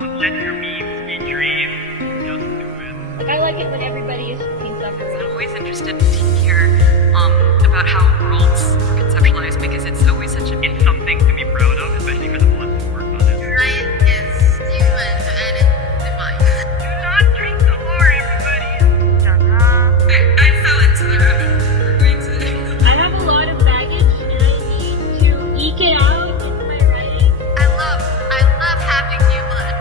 Don't let your memes be dreams. Just do it. Like, I like it when everybody is fucking suffering. I'm always interested to hear about how worlds are conceptualized because it's always such a... It's something to be proud of, especially for the ones who worked on it. Life is human and it's divine. Do not drink the lore, everybody. I fell into the rabbit hole. We're going to... I have a lot of baggage and I need to eke it out into my writing. I love having new blood.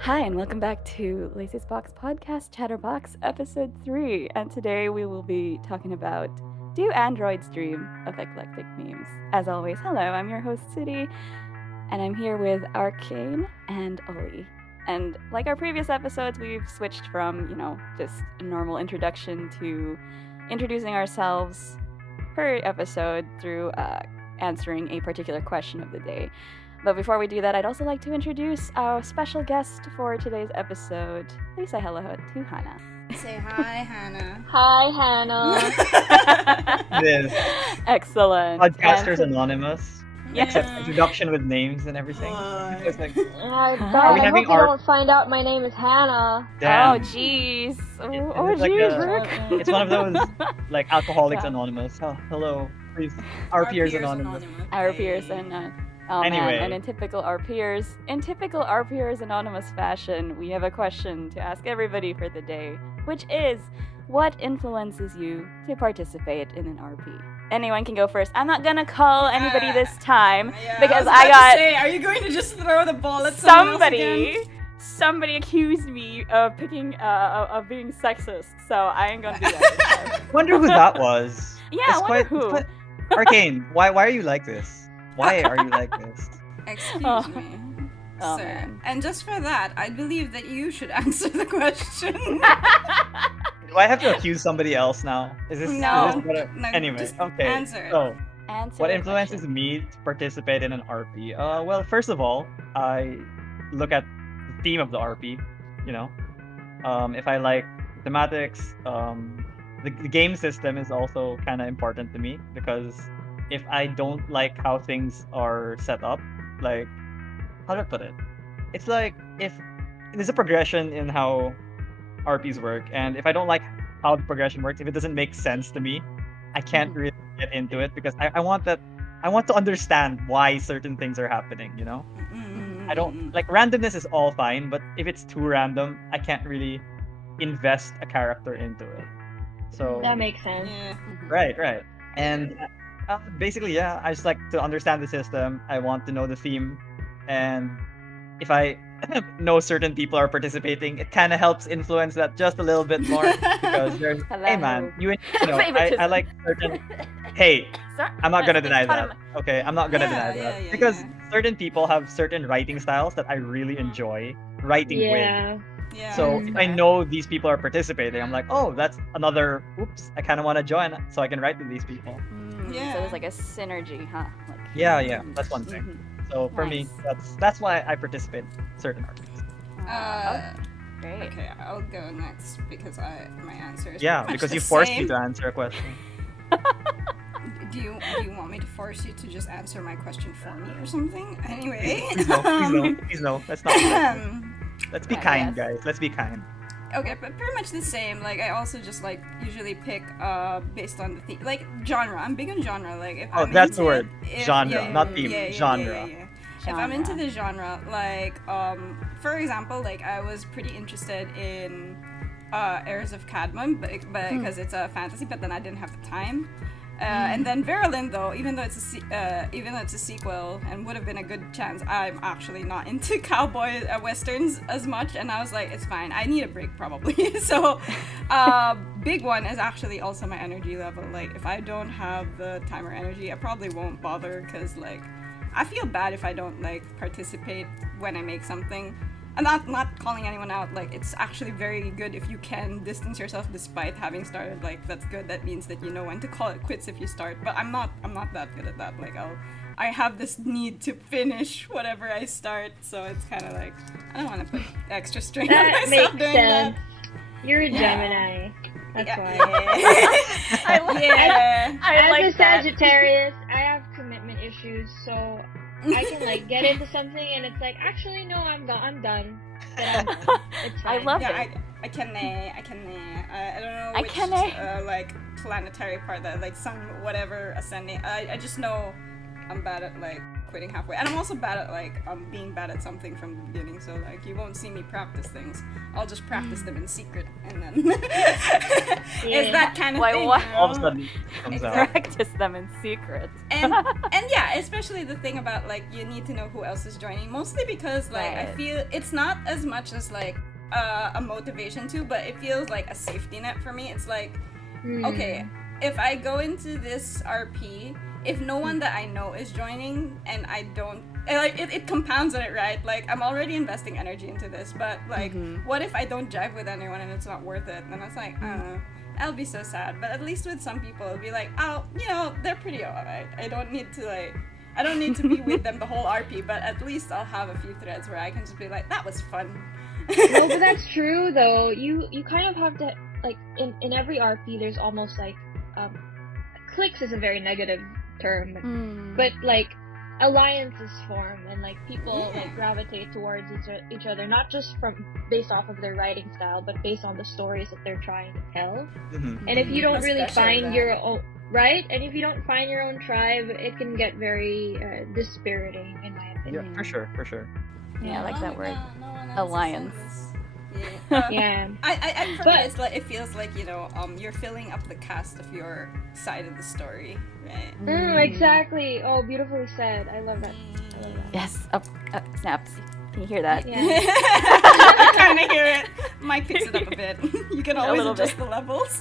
Hi, and welcome back to Lacie's Box Podcast, Chatterbox, Episode 3. And today we will be talking about Do Androids Dream of Eclectic Memes? As always, hello, I'm your host, Citty, and I'm here with Arcane and Ollie. And like our previous episodes, we've switched from, just a normal introduction to introducing ourselves per episode through answering a particular question of the day. But before we do that, I'd also like to introduce our special guest for today's episode. Please say hello to Hannah. Say hi, Hannah. Hi, Hannah. It is. Excellent. Podcasters Anonymous. Yeah. Except introduction with names and everything. It's like, I Are we hope having you don't find out my name is Hannah. damn. Oh, jeez. It's like Rick. it's one of those like Alcoholics Anonymous. Oh, hello, please. RPers Anonymous. Our peers and Anyway. and in typical RPers Anonymous fashion, we have a question to ask everybody for the day, which is, what influences you to participate in an RP? Anyone can go first. I'm not gonna call anybody this time because I got are you going to just throw the ball at someone else again? somebody accused me of picking of being sexist, so I ain't gonna do that. Wonder who that was. Yeah, It's I wonder who. it's quite- Arcane, why are you like this? Why are you like this? Excuse Oh. me, Oh, sir. man. And just for that, I believe that you should answer the question. Do I have to accuse somebody else now? Is this No. No, Anyway, just okay. answer. So, Answer what the influences question. me to participate in an RP? Well, first of all, I look at the theme of the RP. If I like thematics, the game system is also kind of important to me because if I don't like how things are set up, like, how do I put it? It's like if there's a progression in how RPs work, and if I don't like how the progression works, if it doesn't make sense to me, I can't really get into it because I want to understand why certain things are happening, I don't like randomness is all fine, but if it's too random, I can't really invest a character into it. So That makes sense. Yeah. right. And basically, yeah, I just like to understand the system. I want to know the theme, and if I know certain people are participating, it kind of helps influence that just a little bit more because there's, hey man, I like certain. Hey, I'm not gonna deny that. Okay, I'm not gonna deny that because certain people have certain writing styles that I really enjoy writing with. Yeah. Yeah. So if I know these people are participating, I'm like, oh, that's another. Oops, I kind of want to join, so I can write with these people. Yeah. So there's like a synergy, huh? Like, Yeah, that's one thing. mhm. So for me, that's why I participate in certain RPs. Great. Okay, I'll go next because my answer is Yeah, pretty much because the you forced same. me to answer a question. Do you want me to force you to just answer my question for me or something? Anyway. Please no. Let's not. do that. Let's be kind, yes. guys. Let's be kind. Okay, but pretty much the same. Like I also just like usually pick based on the theme, like genre. I'm big on genre. Like if I'm That's the into word. if- Genre, not theme. Genre. If I'm into the genre, like for example, like I was pretty interested in Heirs of Cadmon, but because it's a fantasy, but then I didn't have the time. And then Verilyn, though, even though it's a sequel and would have been a good chance, I'm actually not into cowboy westerns as much, and I was like, it's fine. I need a break probably. So, big one is actually also my energy level. Like, if I don't have the time or energy, I probably won't bother because like I feel bad if I don't like participate when I make something. I'm not calling anyone out. Like it's actually very good if you can distance yourself despite having started. Like that's good. That means that you know when to call it quits if you start. But I'm not that good at that. Like I have this need to finish whatever I start. So it's kind of like I don't want to put extra strain on That myself makes doing sense. that. You're a Gemini. That's why. I like Yeah. I As like a that. Sagittarius, I have commitment issues, so I can like get into something and it's like, actually no, I'm done. But I'm done. It's I fine. love Yeah, it. I don't know I which can, like planetary part that like sun whatever ascending. I just know I'm bad at like quitting halfway, and I'm also bad at like being bad at something from the beginning. So like you won't see me practice things. I'll just practice them in secret, and then it's that kind of Why, thing. what? you All of a know? sudden, it comes out. Exactly. Practice them in secret. and yeah, especially the thing about like you need to know who else is joining, mostly because like I Right. feel it's not as much as like a motivation to, but it feels like a safety net for me. It's like, okay, if I go into this RP, if no one that I know is joining and I don't, and, like it compounds it, right? Like I'm already investing energy into this, but like what if I don't jive with anyone and it's not worth it? And it's like, I'll be so sad. But at least with some people, it'll be like, oh, you know, they're pretty alright. I don't need to be with them the whole RP, but at least I'll have a few threads where I can just be like, that was fun. No, but that's true though. You kind of have to like in every RP. There's almost like cliques is a very negative term, but like alliances form and like people like gravitate towards each other, not just from based off of their writing style, but based on the stories that they're trying to tell. Mhm. And if you don't really Especially find that. your own right, and if you don't find your own tribe, it can get very dispiriting, in my opinion. Yeah, for sure. Yeah, I like that word. No one else is Alliance. in this. Yeah. Yeah. I for But- me, it's like it feels like, you know, you're filling up the cast of your side of the story, right? Exactly. Oh, beautifully said. I love that. I love that. Yes. Snaps. Can you hear that? Yeah. I kind of hear it. Mike picks it up a bit. You can always little adjust bit. the levels.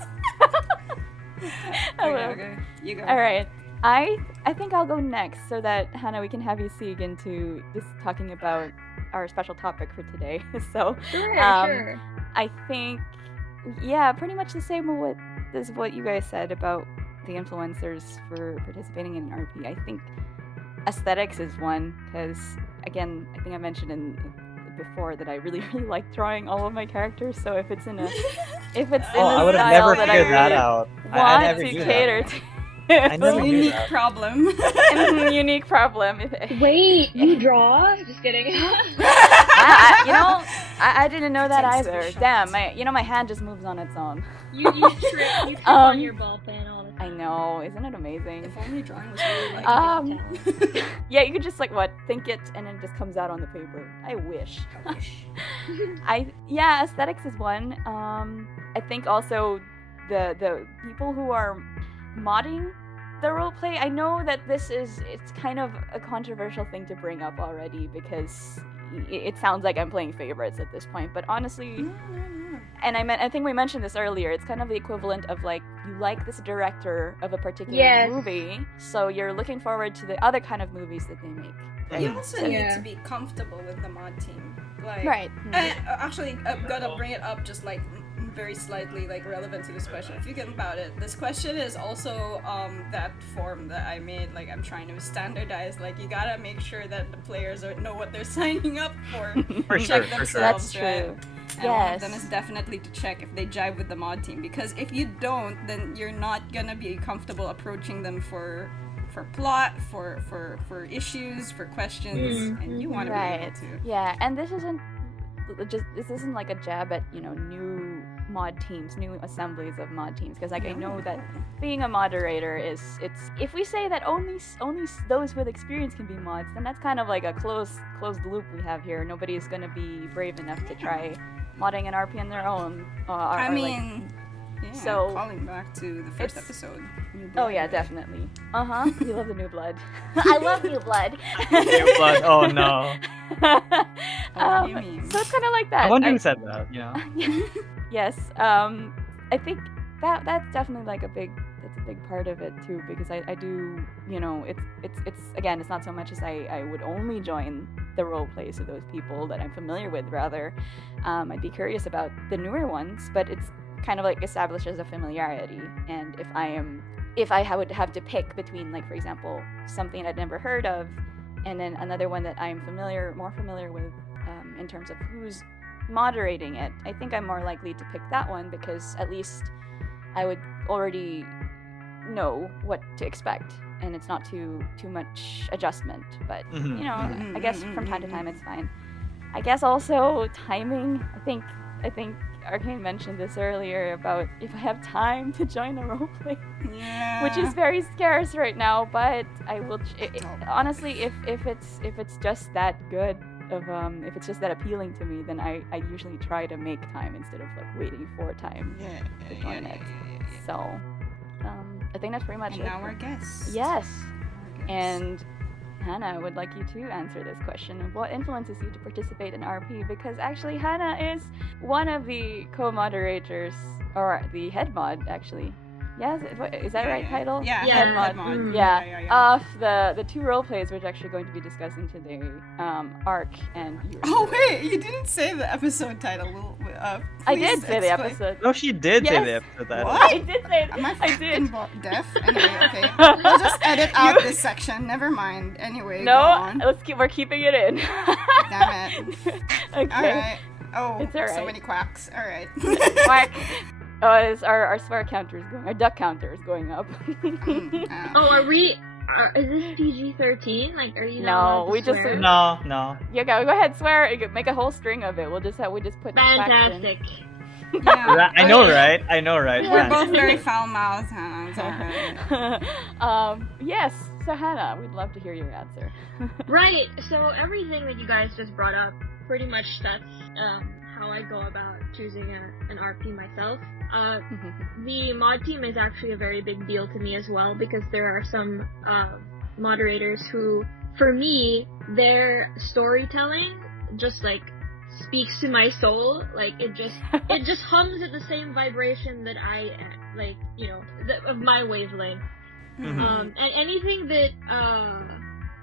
I will. Okay. You go. All right. I think I'll go next so that Hannah, we can have you seek into just talking about our special topic for today. So Sure, sure. I think, yeah, pretty much the same as what you guys said about the influencers for participating in an RP. I think aesthetics is one because, again, I think I mentioned before that I really like drawing all of my characters. So if it's in a I would have style never that I figured that really out. I want never to knew that. cater to. I never knew Unique that. problem. Unique problem. Wait, you draw? Just kidding. I didn't know that Thanks to the either. shot. Damn, my hand just moves on its own. you trip on your ball pen all the time. I know, isn't it amazing? If only drawing was really like Yeah, you could just think it and it just comes out on the paper. I wish. Aesthetics is one. I think also the people who are modding the roleplay. I know that it's kind of a controversial thing to bring up already because it sounds like I'm playing favorites at this point, but honestly, and I think we mentioned this earlier, it's kind of the equivalent of like you like this director of a particular Yes. movie, so you're looking forward to the other kind of movies that they make. You also So- need Yeah. to be comfortable with the mod team. Like, Right. Actually, I'm gonna bring it up just like very slightly like relevant to this question. If you think about it, this question is also that form that I made. Like I'm trying to standardize. Like you gotta make sure that the players know what they're signing up for. For sure, Check for sure. themselves, That's right? true. And one Yes. of them is definitely to check if they jive with the mod team, because if you don't, then you're not gonna be comfortable approaching them for plot, for issues, for questions, and you want to be Right. able to. Yeah, and this isn't like a jab at new mod teams, new assemblies of mod teams, because like I know that being a moderator it's if we say that only those with experience can be mods, then that's kind of like a closed loop we have here. Nobody's gonna be brave enough to try modding an RP on their own. I mean, yeah, so- calling back to the first it's- episode. New Oh Blood, yeah, right? definitely. We love the new blood. I love new blood. New blood. Oh no. What do you mean? So it's kind of like that. I wonder who said that. You know. Yes. I think that's definitely like a big part of it too, because I do, it's again, it's not so much as I would only join the role plays of those people that I'm familiar with. Rather, I'd be curious about the newer ones, but it's kind of like establishes a familiarity. And if I would have to pick between, like, for example, something I'd never heard of and then another one that I'm more familiar with in terms of who's moderating it, I think I'm more likely to pick that one, because at least I would already know what to expect. and it's not too much adjustment. But Mhm. you know, I guess from time to time it's fine. I guess also timing. I think Arcane mentioned this earlier about if I have time to join a roleplay, Yeah. which is very scarce right now. But I will honestly, if it's just that good of if it's just that appealing to me, then I usually try to make time instead of like waiting for time to join it. So I think that's pretty much And it. now our guest. Yes. Our guest. And Hannah, I would like you to answer this question. What influences you to participate in RP? Because actually Hannah is one of the co-moderators, or the head mod, actually. Yes, is that right title? Yeah, Yeah. head mod. Yeah. Of the two roleplays which we're actually going to be discussing today, Arc and you. Oh wait, you didn't say the episode title. I did please say the explain. episode. No, she did say Yes. the episode title. What? I did say it. Am I I did. deaf? Anyway, okay. We'll just edit out this section. Never mind. Anyway, go No, on. we're keeping it in. Damn it. Okay. Alright. Oh, It's alright. so many quacks. Alright. Quack. Oh, our swear counter is going. Our duck counter is going up. Oh, are we? Is this PG-13? Like, are you No, not allowed to we just- swear? No. Yeah, go ahead, swear. You could make a whole string of it. We just put the quacks in. Fantastic. Yeah. I know, right? I know, right? We're Man. both very foul-mouthed, Hannah. It's alright. Yes. So Hannah, we'd love to hear your answer. Right. So everything that you guys just brought up, pretty much that's how I go about choosing an RP myself. The mod team is actually a very big deal to me as well, because there are some moderators who, for me, their storytelling just like speaks to my soul. Like it just hums at the same vibration that I like, you know, of my wavelength. Mhm. And anything that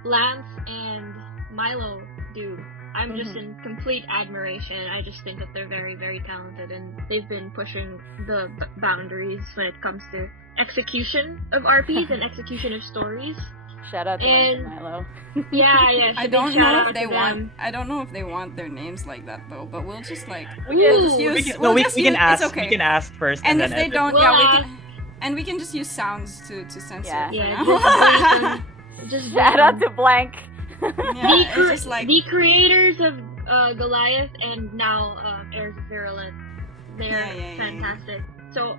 Lance and Milo do, I'm just in complete admiration. I just think that they're very, very talented, and they've been pushing the boundaries when it comes to execution of RPs and execution of stories. Shout out to Lance and And- Milo. Yeah. I big don't shout know out if they to want. them. I don't know if they want their names like that though. But we'll just like We we'll can- just use. We can, we'll no, we just can use- ask. It's okay. We can ask first, And and if then they edit. don't, We'll yeah, we ask. can. And we can just use sounds to censor. Yeah. You Yeah, know? just Shout out to Blank. Yeah, the, it's just like the creators of Goliath and now Heirs of Virulent. They're Yeah. fantastic. So,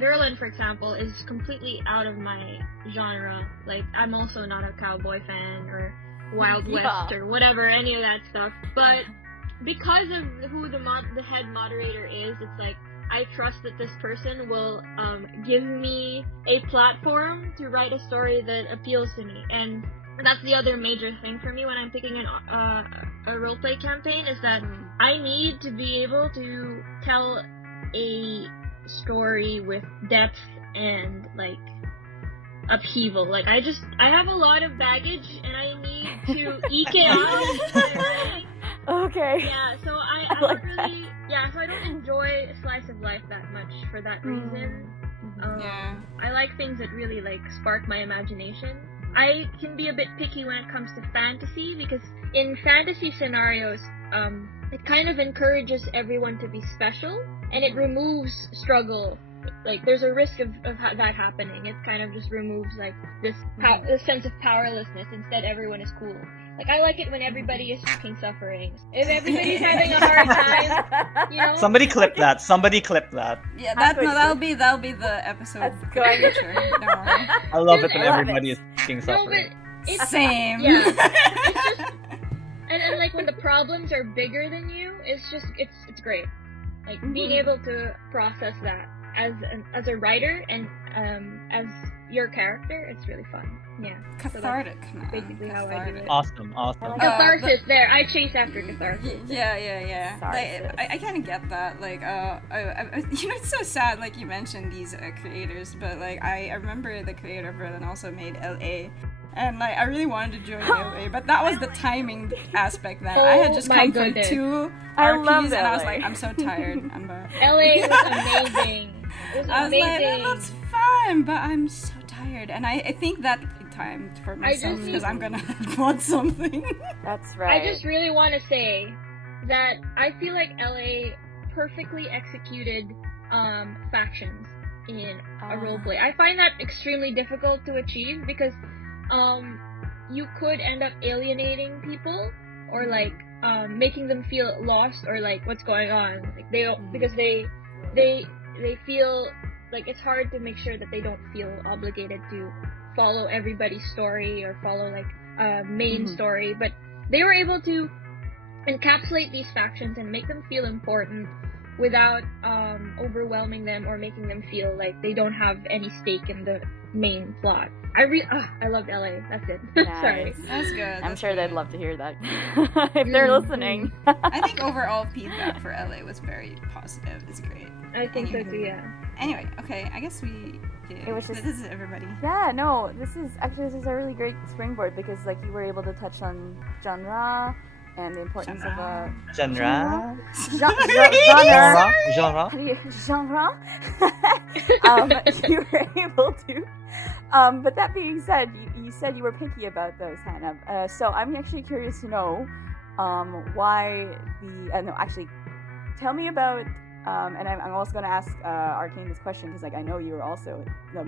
Virulent, for example, is completely out of my genre. Like, I'm also not a cowboy fan or Wild Yeah. West or whatever, any of that stuff. But because of who the head moderator is, it's like, I trust that this person will give me a platform to write a story that appeals to me. And that's the other major thing for me when I'm picking a roleplay campaign, is that I need to be able to tell a story with depth and like upheaval. Like I have a lot of baggage and I need to eke it out. Okay. Yeah, so I I don't like really, so I don't enjoy a slice of life that much for that reason. yeah. I like things that really like spark my imagination. I can be a bit picky when it comes to fantasy, because in fantasy scenarios, it kind of encourages everyone to be special, and it removes struggle. Like, there's a risk of that happening. It kind of just removes, like, this sense of powerlessness. Instead, everyone is cool. Like, I like it when everybody is fucking suffering. If everybody's having a hard time, you know? Somebody clip that. Somebody clip that. Yeah, Halfway that'll be the episode. That's going to- picture. Don't worry. I love it when I love everybody it. is fucking No, suffering. but it's... Same. Yeah. It's just... And like, when the problems are bigger than you, it's just... It's great. Like, being able to process that as a writer and as your character, it's really fun. Yeah. Cathartic. man. basically how I do it. Awesome. Catharsis, there. I chase after catharsis. Yeah. Catharsis. Like, I kind of get that. Like, you know, it's so sad. Like you mentioned these creators, but like I remember the creator of Berlin also made LA, and like I really wanted to join LA, but that was the timing aspect. Then I had just my come goodness. from 2 I RPs, love and I was LA. like, I'm so tired. LA was amazing. It was I was like, amazing. that looks fun, but I'm so tired, and I think that time for myself just- because I'm gonna want something. That's right. I just really want to say that I feel like LA perfectly executed factions. in a roleplay. I find that extremely difficult to achieve because you could end up alienating people or like making them feel lost or like what's going on. Like they don't because they feel like it's hard to make sure that they don't feel obligated to follow everybody's story or follow like main story, but they were able to encapsulate these factions and make them feel important without overwhelming them or making them feel like they don't have any stake in the main plot. I loved LA. That's it. Nice. Sorry. That's good. I'm That's sure good. they'd love to hear that if they're listening. I think overall feedback for LA was very positive. It's great. I think so too, yeah. Anyway, okay, I guess we did. It was just- This is everybody. Yeah, no, this is a really great springboard because like you were able to touch on genre and the importance of a Genre? genre. Genre? How do you genre? You were able to. But that being said, you said you were picky about those, Hannah. So I'm actually curious to know why the no, actually, tell me about. And I'm also going to ask Arcane this question because like I know you were also the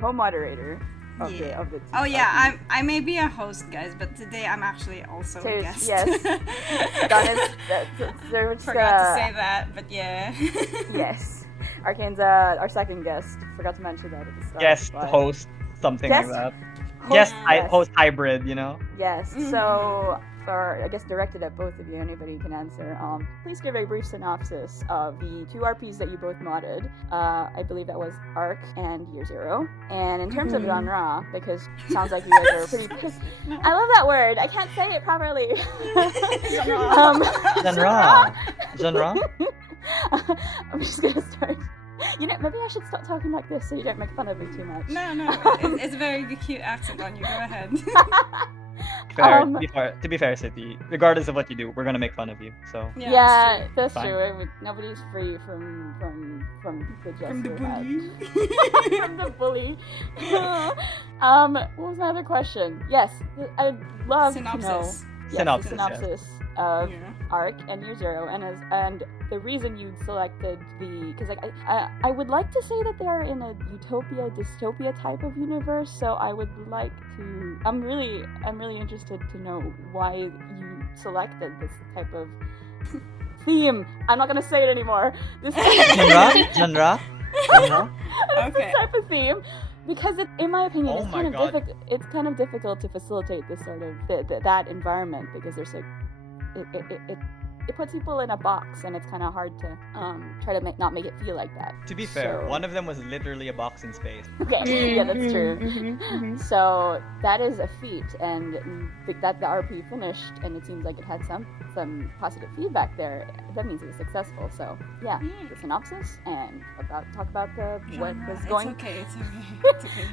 co-moderator of the of the. Oh yeah, I may be a host, guys, but today I'm actually also a guest. Yes. Forgot to say that, but yeah. Yes. Arcane's our second guest. Forgot to mention that at the start. Guest, but- host, something Guest, like that. host, Host hybrid, you know? Yes. So, or I guess directed at both of you, anybody can answer. Please give a brief synopsis of the two RPs that you both modded. I believe that was Arc and Year Zero. And in terms of genre, because it sounds like you guys are pretty pissed. I love that word. I can't say it properly. Genre? I'm just gonna start. You know, maybe I should stop talking like this so you don't make fun of me too much. No, it's a very cute accent on you. Go ahead. To be fair, City, regardless of what you do, we're gonna make fun of you. So Yeah, that's Fine. true. I mean, nobody's free from the jester. From the bully. From the bully. What was my other question? Yes, I'd love to know. Synopsis. Yes, Synopsis, the synopsis of Yeah. Arc and Year Zero, and the reason you selected because like I would like to say that they are in a utopia dystopia type of universe. So I would like to. I'm really interested to know why you selected this type of theme. I'm not gonna say it anymore. This genre? Okay. this type of theme. Because in my opinion, Oh my God. It's kind of difficult to facilitate this sort of that environment because there's like it puts people in a box and it's kind of hard to try to not make it feel like that. To be fair, So- one of them was literally a box in space. Okay, yeah, that's true. So that is a feat, and that the RP finished, and it seems like it had some positive feedback there. That means it was successful. So yeah, the synopsis and talk about what was going. It's okay. It's okay.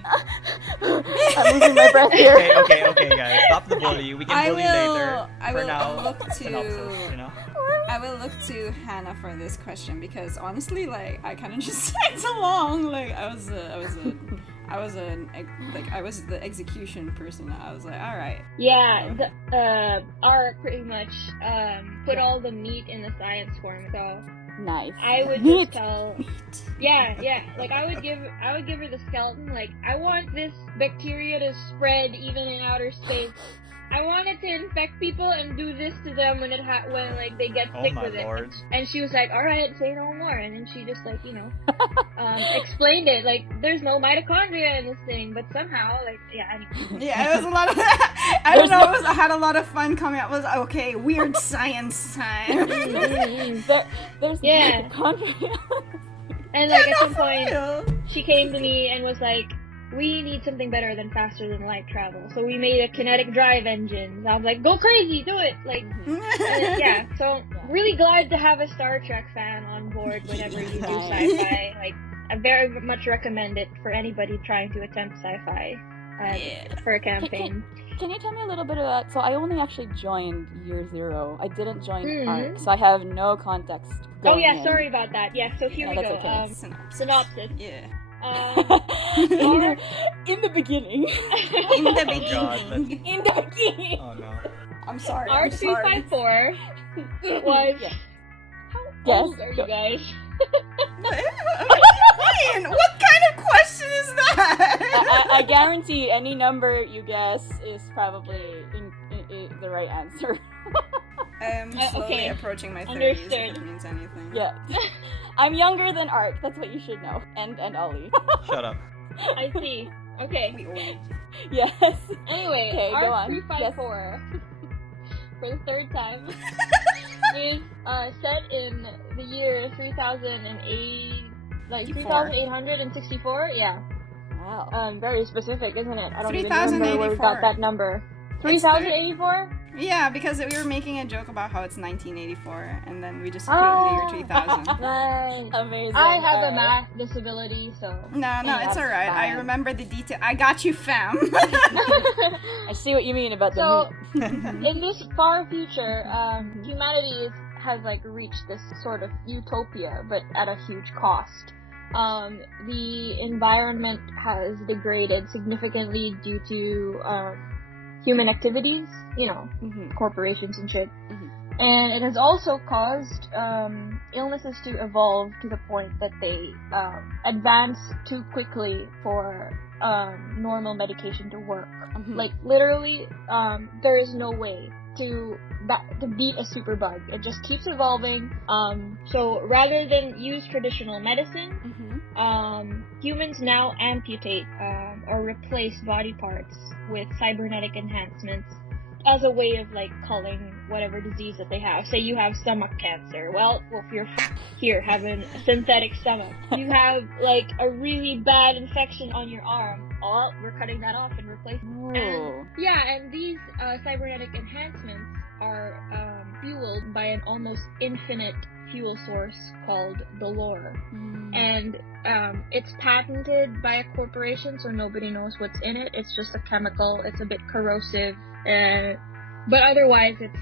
I'm losing my breath here. Okay, guys, stop the bully. We can bully later. I For will now, look to. synopsis, you know? I will look to Hannah for this question because honestly, like I kind of just tagged along. Like I was the execution person. I was like, all right. Yeah, the Arc pretty much put all the meat in the science form. So Nice. I would Meat. just tell. Yeah. Like I would give her the skeleton. Like I want this bacteria to spread even in outer space. I want it to infect people and do this to them when when like they get Oh sick my with lord. it. And she was like, "All right, say no more." And then she just like explained it. Like there's no mitochondria in this thing, but somehow anyway. Yeah, it was a lot of. I don't know. I had a lot of fun coming up. It was okay. Weird science time. There's Yeah. mitochondria. And like at some point, she came to me and was like, "We need something better than faster than light travel." So we made a kinetic drive engine. And I was like, "Go crazy, do it!" Like, yeah. So really glad to have a Star Trek fan on board whenever you do sci-fi. Like, I very much recommend it for anybody trying to attempt sci-fi for a campaign. Can you tell me a little bit about? So I only actually joined Year Zero. I didn't join Arc, Mhm. so I have no context. Oh yeah, in. sorry about that. Yeah. So here Yeah, we that's go. okay. Synopsis. Yeah. In the beginning. In the Oh god. beginning. In the beginning. Oh no. I'm sorry. R254 was. How Yes, old are you guys? Ryan, what kind of question is that? I guarantee any number you guess is probably the right answer. I am slowly okay. approaching my 30s, Understood. if it means anything. Yeah. I'm younger than Ark, that's what you should know. And Ollie. Shut up. I see. Okay. We old. Yes. Anyway, Okay, go on. R354 for the third time is set in the year 3008, like 3864. Yeah. Wow. Very specific, isn't it? I don't even remember where we 3084. got that number. 3084. Yeah, because we were making a joke about how it's 1984, and then we just put it in the year 2000. Right. Amazing. I have a Alright. math disability, so. No, That's it's alright. I fine. remember the detail. I got you, fam. I see what you mean about So- the meat. In this far future, humanity has like reached this sort of utopia, but at a huge cost. The environment has degraded significantly due to human activities, Mhm. corporations and shit. Mhm. And it has also caused illnesses to evolve to the point that they advance too quickly for normal medication to work. Mhm. Like literally, there is no way to beat a superbug. It just keeps evolving. So rather than use traditional medicine, Mhm. humans now amputate or replace body parts with cybernetic enhancements as a way of like culling whatever disease that they have. Say you have stomach cancer. Well, if you're here having a synthetic stomach, you have like a really bad infection on your arm. Oh, we're cutting that off and replacing. Ooh. And yeah, and these cybernetic enhancements are fueled by an almost infinite fuel source called the lore. Mm. And it's patented by a corporation, so nobody knows what's in it. It's just a chemical. It's a bit corrosive, but otherwise it's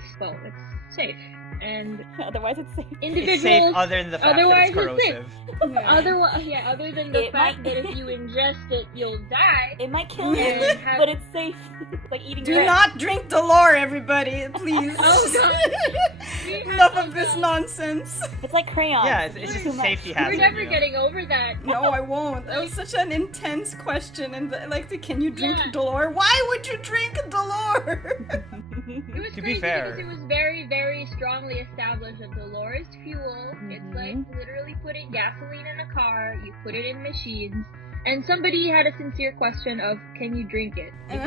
safe. And Otherwise, it's safe. individuals. It's safe other than the fact that otherwise it's it's safe. corrosive. Other than the It fact might- that if you ingest it, you'll die. It might kill you, And have- but it's safe. It's like eating Do bread. not drink Dolor, everybody, please. Oh, God. Enough of this nonsense. It's like crayon. Yeah, it's just a safety We're hazard. never you know? getting over that. No, I won't. That was such an intense question, and can you drink Yeah. Dolor? Why would you drink Dolor? It was To be crazy fair- because it was very, very strongly established that Dolor is fuel. It's like literally putting gasoline in a car. You put it in machines. And somebody had a sincere question of, can you drink it? And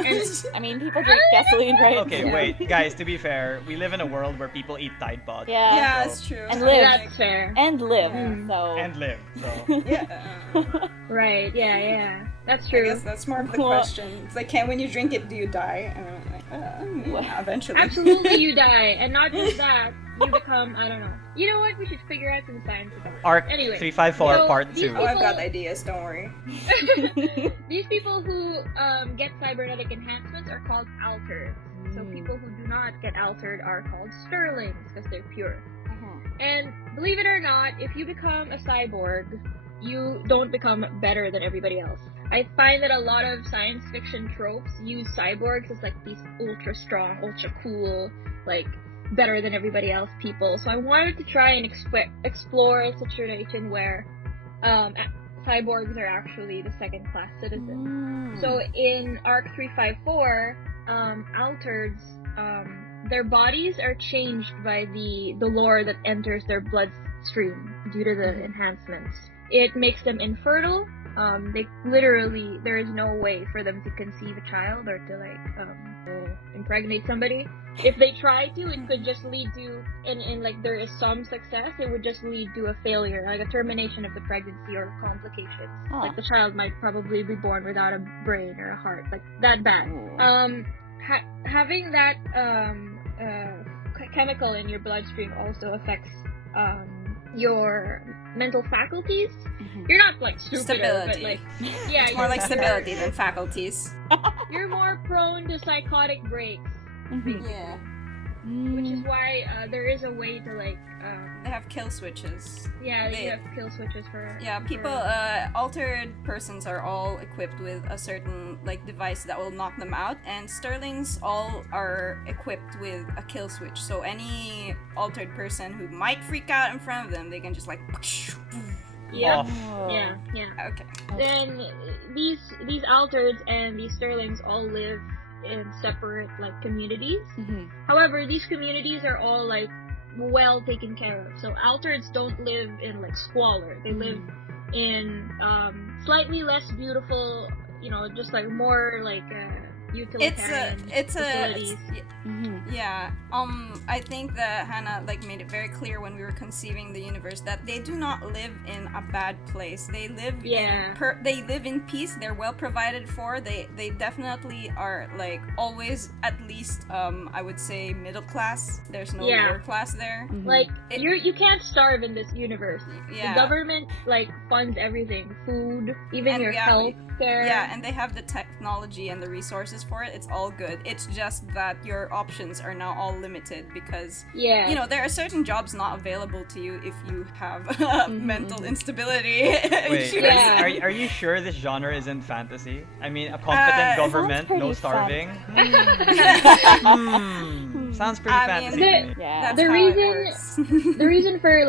I mean, people drink gasoline, right? Okay, Yeah. wait, guys. To be fair, we live in a world where people eat Tide Pods. Yeah. Yeah, it's true. And live. that's fair. And live. Mm. So. And live. So Yeah. Right, yeah. That's I true. guess that's more of the Well- question. It's like, when you drink it, do you die? And I'm like, yeah, eventually. Absolutely you die. And not just that, you become, I don't know. You know what? We should figure out some science about it. Arc Anyway, 354 so Part these 2. Oh, I've got ideas, don't worry. These people who get cybernetic enhancements are called altered. So people who do not get altered are called sterlings because they're pure. And believe it or not, if you become a cyborg, you don't become better than everybody else. I find that a lot of science fiction tropes use cyborgs as like these ultra strong, ultra cool, like better than everybody else people. So I wanted to try and explore a situation where cyborgs are actually the second class citizens. So in Arc 354, altereds, their bodies are changed by the lore that enters their bloodstream due to the enhancements. It makes them infertile. They literally, there is no way for them to conceive a child or to impregnate somebody. If they try to, it could just lead to, and like there is some success, it would just lead to a failure, like a termination of the pregnancy or complications. Huh. Like the child might probably be born without a brain or a heart, like that bad. Having that chemical in your bloodstream also affects your mental faculties. You're not like stupider, but Stability. like yeah, It's more like stability than faculties. You're more prone to psychotic breaks, Yeah. which is why there is a way to like They have kill switches. yeah, They- you have kill switches for Yeah, people, altered persons are all equipped with a certain, device that will knock them out, and Sterlings all are equipped with a kill switch, so any altered person who might freak out in front of them, they can just, Yeah. Oh. Yeah. Okay. Then these altereds and these sterlings all live in separate like communities. Mhm. However, these communities are all like well taken care of. So altereds don't live in like squalor. They live in slightly less beautiful, just like more like utilitarian facilities. Yeah. I think that Hannah like made it very clear when we were conceiving the universe that they do not live in a bad place. They live they live in peace. They're well provided for. They definitely are like always at least I would say middle class. There's no lower class there. Like you can't starve in this universe. Yeah. The government like funds everything, food, even your health care. Yeah, and they have the technology and the resources for it. It's all good. It's just that your options are now all limited because there are certain jobs not available to you if you have mental instability. Wait, are you sure this genre isn't fantasy? I mean, a competent government, no starving. Sounds pretty fantasy to me. Yeah. The reason for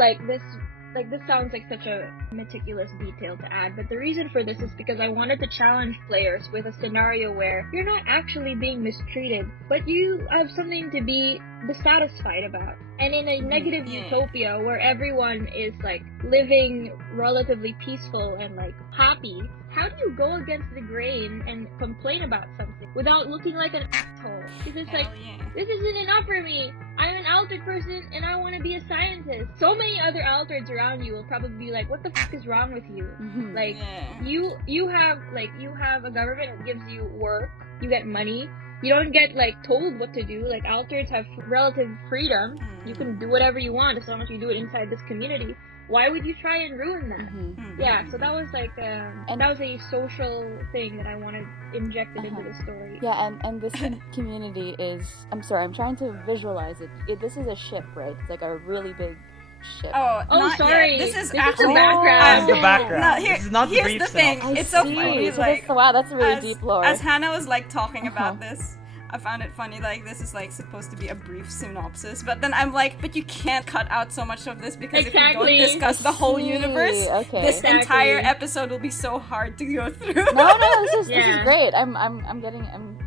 this sounds like such a meticulous detail to add, but the reason for this is because I wanted to challenge players with a scenario where you're not actually being mistreated, but you have something to be dissatisfied about. And in a negative utopia where everyone is like living relatively peaceful and like happy, how do you go against the grain and complain about something without looking like an asshole? Because it's like, this isn't enough for me. I'm an altered person and I want to be a scientist. So many other altereds around you will probably be like, what the fuck is wrong with you? Like, you have a government that gives you work, you get money, you don't get like told what to do. Like altereds have relative freedom. You can do whatever you want as long as you do it inside this community. Why would you try and ruin that? Yeah, so that was like that was a social thing that I wanted injected into the story. Yeah, and this community is, I'm trying to visualize it. This is a ship, right? It's like a really big ship. Oh, sorry. This is the actually background. The background. No, this is not here's brief the thing. synopsis. It's so See. funny. So Like, that's a really deep lore. As Hannah was like talking about this, I found it funny, like this is like supposed to be a brief synopsis, but then I'm like, but you can't cut out so much of this because if you don't discuss the whole universe, this entire episode will be so hard to go through. No, this is great. I'm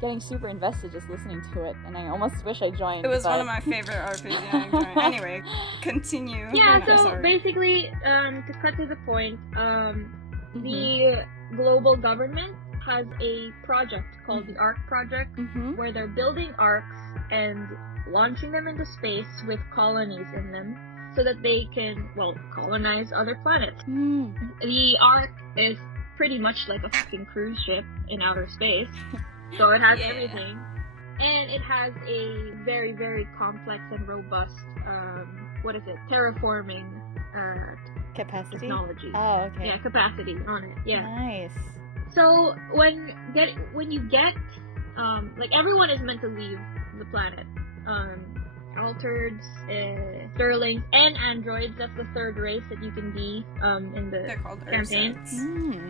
getting super invested just listening to it, and I almost wish I joined. It was one of my favorite RPGs. Anyway, continue. Yeah, so basically, to cut to the point, the global government has a project called the Arc Project, where they're building arcs and launching them into space with colonies in them so that they can, colonize other planets. The Arc is pretty much like a fucking cruise ship in outer space, so it has everything. And it has a very, very complex and robust, terraforming capacity technology. Oh, okay. Yeah, capacity on it. Yeah. Nice. So when you get everyone is meant to leave the planet. Altereds, sterlings, and androids. That's the third race that you can be in the campaign.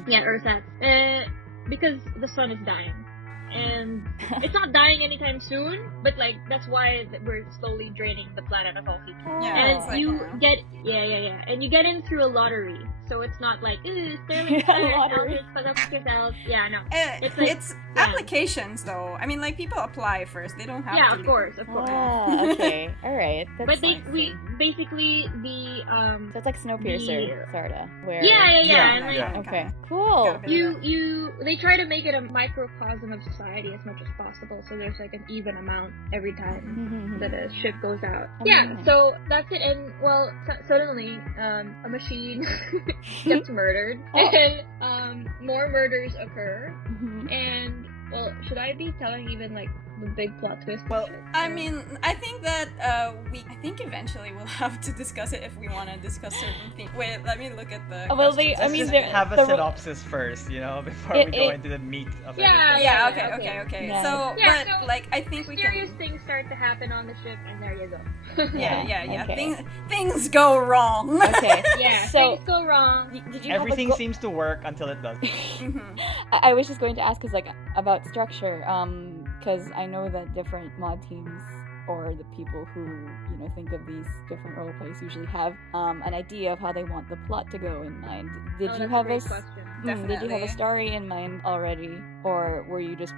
Yeah, Earthats. Because the sun is dying. And it's not dying anytime soon, but that's why we're slowly draining the planet of all heat. And you get in through a lottery, so it's not like sterling lottery. Yeah, no. It's applications though. I mean, people apply first. They don't have to. Yeah, of course. Oh, okay, all right. That's we basically the so it's like Snowpiercer, sorta. Where okay, cool. They try to make it a microcosm of society as much as possible, so there's an even amount every time that a ship goes out. So that's it. And suddenly a machine gets murdered, and more murders occur. And should I be telling even the big plot twist? I mean, I think that I think eventually we'll have to discuss it if we want to discuss certain things. Wait, let me look at the. Let's have a synopsis first, before we go into the meat of everything. Okay. Yeah. So, I think we can. Mysterious things start to happen on the ship, and there you go. Yeah. Okay. Things go wrong. Okay. Things go wrong. Did you Everything seems to work until it doesn't. I was just going to ask about structure, because I know that different mod teams or the people who, you know, think of these different role plays usually have an idea of how they want the plot to go in mind. Did you have a question? Did you have a story in mind already, or were you just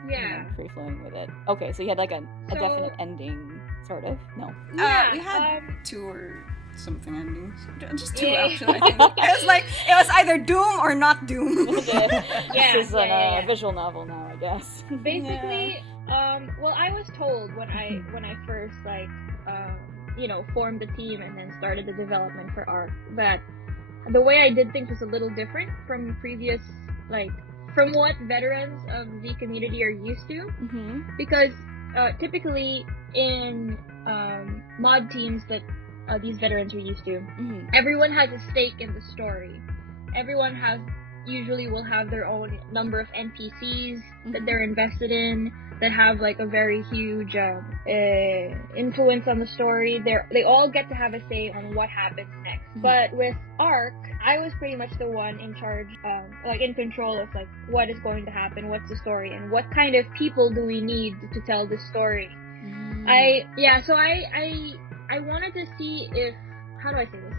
free flowing with it? Okay, so you had like a definite ending, sort of. No. Yeah, we had 2 or something endings. Just 2 Yeah. actually. I think. It was either Doom or not Doom. This is a visual novel now, I guess. Basically, well, I was told when I first formed the team and then started the development for Arc that the way I did things was a little different from previous, from what veterans of the community are used to. Mm-hmm. Because typically in mod teams that these veterans are used to, everyone has a stake in the story. Everyone usually will have their own number of NPCs that they're invested in, that have like a very huge influence on the story. They all get to have a say on what happens next. But with Arc, I was pretty much the one in charge, in control of like what is going to happen, what's the story, and what kind of people do we need to tell this story. So I wanted to see if, how do I say this?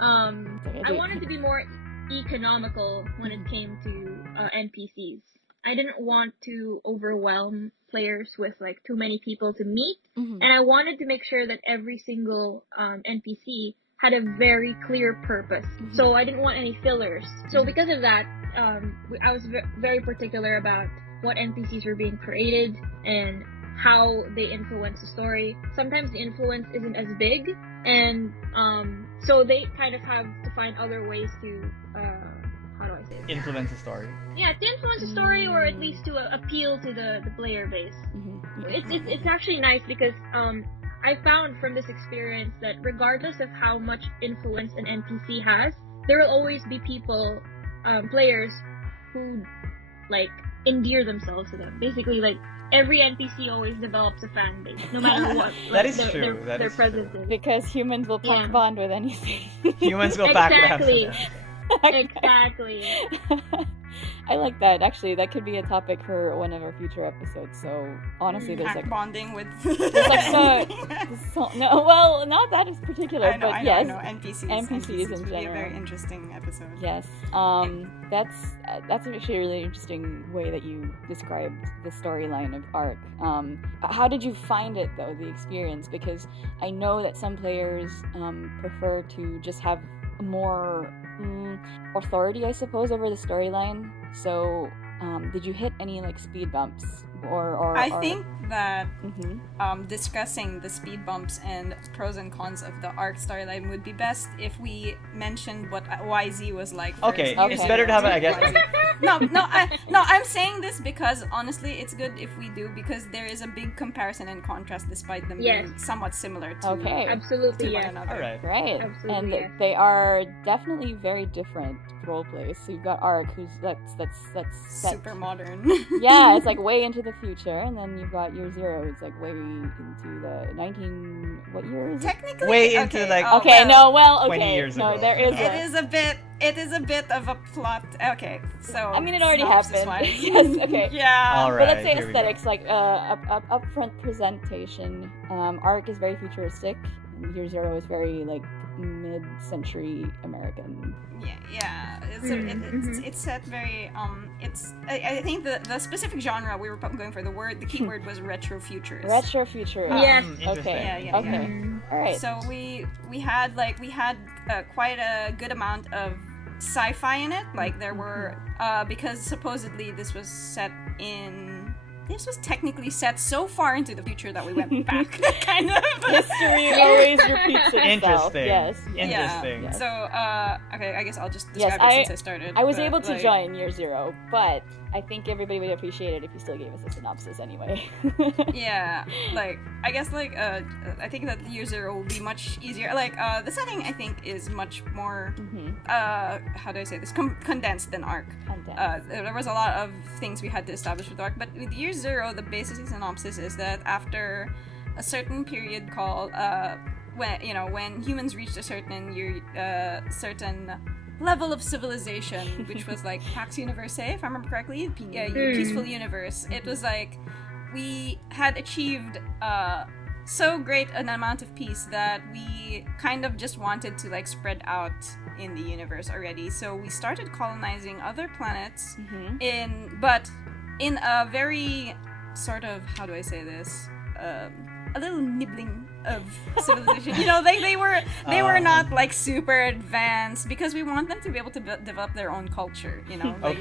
I wanted to be more economical when it came to NPCs. I didn't want to overwhelm players with like too many people to meet, and I wanted to make sure that every single NPC had a very clear purpose. So I didn't want any fillers. So because of that, I was very particular about what NPCs were being created and how they influence the story. Sometimes the influence isn't as big, and so they kind of have to find other ways to how do I say this? Influence the story. Yeah, to influence the story, or at least to appeal to the player base. It's actually nice because I found from this experience that regardless of how much influence an NPC has, there will always be people, players, who like endear themselves to them. Basically, like every NPC always develops a fan base, no matter what. That is true. Their presence is. Because humans will pack bond with anything. Humans will pack Exactly. with anything. Exactly. I like that. Actually, that could be a topic for one of our future episodes. So honestly, there's Pack like bonding with. there's like no, well, not that in particular, I know, but I yes, know. NPCs in would be a general. very interesting episode. Yes, that's actually a really interesting way that you described the storyline of Arc. How did you find it though, the experience? Because I know that some players prefer to just have more authority, I suppose, over the storyline. So, did you hit any like speed bumps or I think that discussing the speed bumps and pros and cons of the Arc storyline would be best if we mentioned what YZ was like first. Okay, it's better to have it, I guess. I'm saying this because honestly it's good if we do, because there is a big comparison and contrast despite them being somewhat similar to, absolutely, to one another. Alright. Right. Absolutely, And they are definitely very different role plays. So you've got Arc, who's that's set. Super modern. Yeah, it's like way into the future, and then you've got Year Zero. It's like way into the 19. What year is it? Technically, Way into, like, Okay, well, no, 20 years no, ago. there is. It is a bit of a plot. Okay, so I mean, it already happened. synopsis-wise. Yes. Okay. Yeah. All But right, let's say here we go. aesthetics, like upfront presentation. Arc is very futuristic. Year Zero is very like mid-century American. Yeah. It's set very I think the specific genre we were going for, the keyword was retrofuturist. Retrofuturist. Yes. Interesting. Okay. Yeah. Okay. All right. So we had quite a good amount of sci-fi in it. Like there were because supposedly this was technically set so far into the future that we went back, kind of. History always repeats itself. Interesting. Yes. Interesting. Yes. So, okay, I guess I'll just describe Yes, it since I started. I was but, able to like, join Year Zero, but I think everybody would appreciate it if you still gave us a synopsis anyway. Yeah, like, I guess, like, I think that Year Zero will be much easier. Like, the setting, I think, is much more, how do I say this, condensed than Arc. There was a lot of things we had to establish with Arc, but with Year Zero, the basic synopsis is that after a certain period called, when humans reached a certain level of civilization, which was like Pax Universe, if I remember correctly, peaceful universe. It was like we had achieved so great an amount of peace that we kind of just wanted to like spread out in the universe already. So we started colonizing other planets but in a very sort of, how do I say this? A little nibbling of civilization. You know, they were not like super advanced because we want them to be able to develop their own culture. You know, like,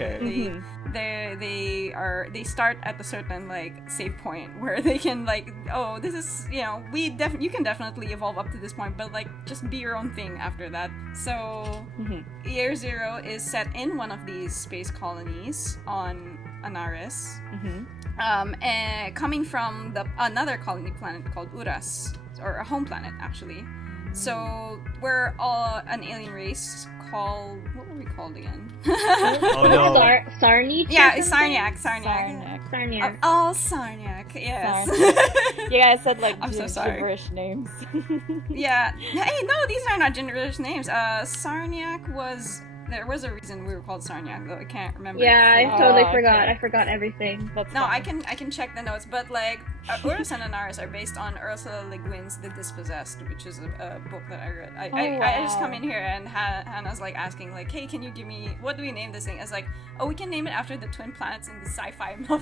they start at a certain like safe point where they can like, oh, this is, you know, you can definitely evolve up to this point, but like just be your own thing after that. So Year Zero is set in one of these space colonies on Anaris. And coming from another colony planet called Uras, or a home planet actually. So we're all an alien race called, what were we called again? Oh no. Sarnic? Yeah, it's Sarniac. Sarniac. Oh, Sarniac, yes. You guys said like I'm so sorry. gibberish names. Yeah. Hey, no, these are not gibberish names. Sarniac was... There was a reason we were called Sarniac, though I can't remember. Yeah, I totally forgot. okay. I forgot everything. That's No, fine. I can check the notes, but like Urus and Anaris are based on Ursula Le Guin's The Dispossessed, which is a book that I read. I just come in here and Hannah's like asking like, hey, can you give me, what do we name this thing? I was like, oh, we can name it after the twin planets in the sci-fi novel.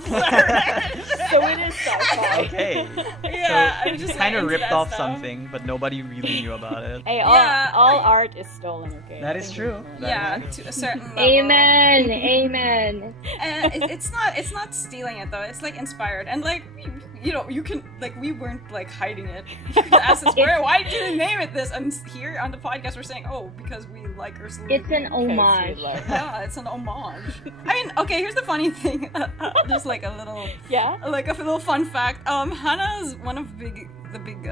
So it is sci-fi. Okay. Yeah, So I'm just kind of into ripped that off stuff. something, but nobody really knew about it. Hey, Yeah, all art is stolen, okay? That is true. Yeah, to a certain level. Amen. Amen. And it's not stealing it though. It's like inspired and like you know, you can like, we weren't like hiding it. You could ask us why did you name it this? And here on the podcast we're saying, oh, because we like Ursula. It's an homage. Yeah, it's an homage. I mean, okay, here's the funny thing. Just like a little like a little fun fact. Hannah's one of the big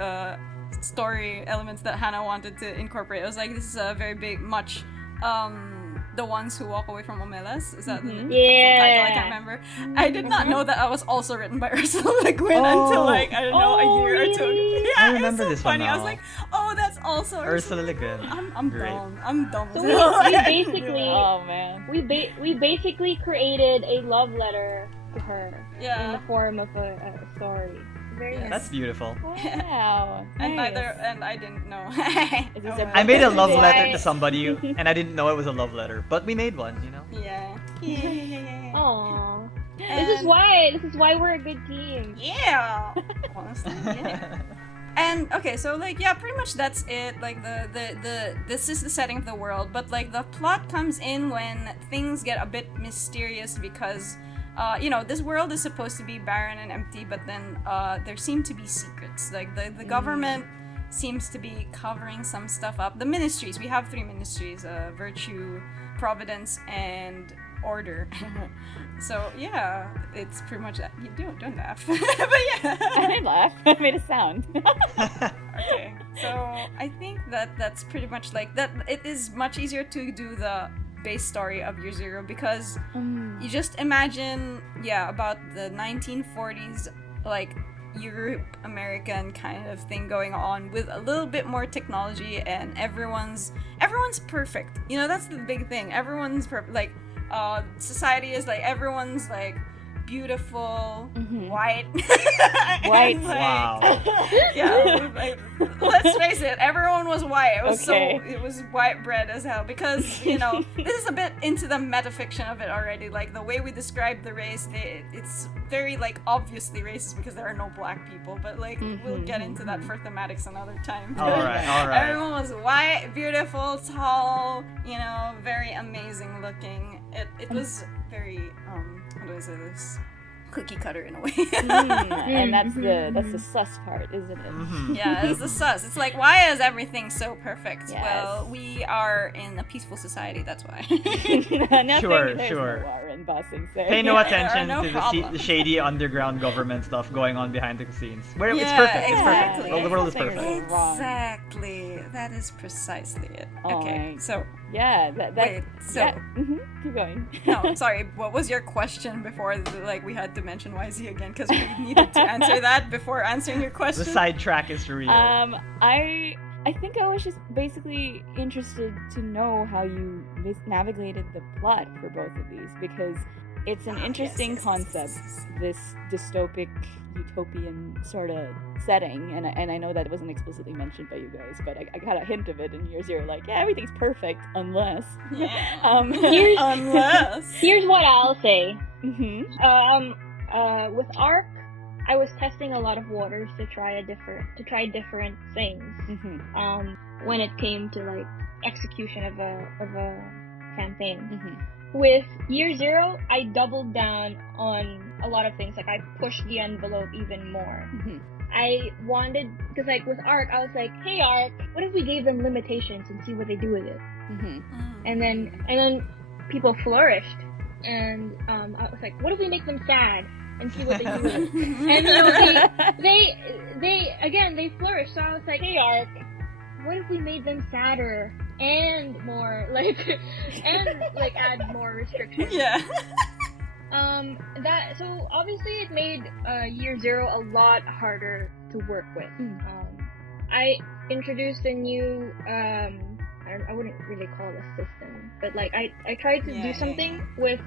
story elements that Hannah wanted to incorporate. It was like, this is a very big much the ones who walk away from Omelas. Is that the full title? I can't remember. I did not know that I was also written by Ursula Le Guin until like, I don't know, a year or two. Yeah, I remember it was so this funny. one now. I was like, oh, that's also Ursula Le Guin. I'm Great. dumb. I'm dumb. So we basically, Oh man. we basically created a love letter to her in Yeah. the form of a story. Very Yes. nice. That's beautiful. Wow. And nice. I didn't know. Is this a I made a love Why? letter to somebody, and I didn't know it was a love letter, but we made one, you know? Yeah. Aww. And- This is why we're a good team. Yeah. Honestly, yeah. And okay, so like, yeah, pretty much that's it. Like the this is the setting of the world, but like the plot comes in when things get a bit mysterious because you know, this world is supposed to be barren and empty, but then there seem to be secrets. Like the government seems to be covering some stuff up. The ministries, we have 3 ministries: virtue, providence, and order. So yeah, it's pretty much that. You don't laugh, but yeah. I didn't laugh. I made a sound. Okay, so I think that's pretty much like that. It is much easier to do the base story of Year Zero because you just imagine, about the 1940s, like Europe American kind of thing going on with a little bit more technology, and everyone's perfect. You know, that's the big thing. Everyone's perfect. Like society is like, everyone's like beautiful, white. White. And, like, Wow. Yeah, like, let's face it, everyone was white. It was Okay. it was white bread as hell because, you know, this is a bit into the metafiction of it already. Like the way we describe the race, it's very like obviously racist because there are no black people, but like we'll get into that for thematics another time. All right. Everyone was white, beautiful, tall, you know, very amazing looking. It was very how do I say this? Cookie cutter in a way. And that's the sus part, isn't it? Yeah, it's the sus. It's like, why is everything so perfect? Yes. Well, we are in a peaceful society, that's why. Nothing, Sure, there's sure. No war and bossing, so. Pay no Yeah, attention no to the problem. shady underground government stuff going on behind the scenes. Where it's Yeah, perfect. It's exactly. perfect. Well, the world is Nothing perfect. really wrong. Exactly. That is precisely it. Oh Okay, my- so, Yeah, that wait, so, yeah. Keep going. no, sorry, what was your question before, like, we had to mention YZ again, because we needed to answer that before answering your The question? sidetrack is real. I think I was just basically interested to know how you navigated the plot for both of these, because it's an interesting concept, this dystopic, utopian sort of setting, and I know that wasn't explicitly mentioned by you guys, but I got a hint of it in Year Zero, like, yeah, everything's perfect, unless... Unless... Here's what I'll say. Mm-hmm. With Arc, I was testing a lot of waters to try different things. Mm-hmm. When it came to like execution of a campaign. Mm-hmm. With Year Zero, I doubled down on a lot of things. Like I pushed the envelope even more. Mm-hmm. I wanted, because like with Arc, I was like, hey Arc, what if we gave them limitations and see what they do with it? Mm-hmm. And then people flourished, and I was like, what if we make them sad and see what they do with it? And you know, they flourished. So I was like, hey Arc, what if we made them sadder and more add more restrictions? Yeah. So obviously it made Year Zero a lot harder to work with. I introduced a new I wouldn't really call it a system, but like I tried to do something with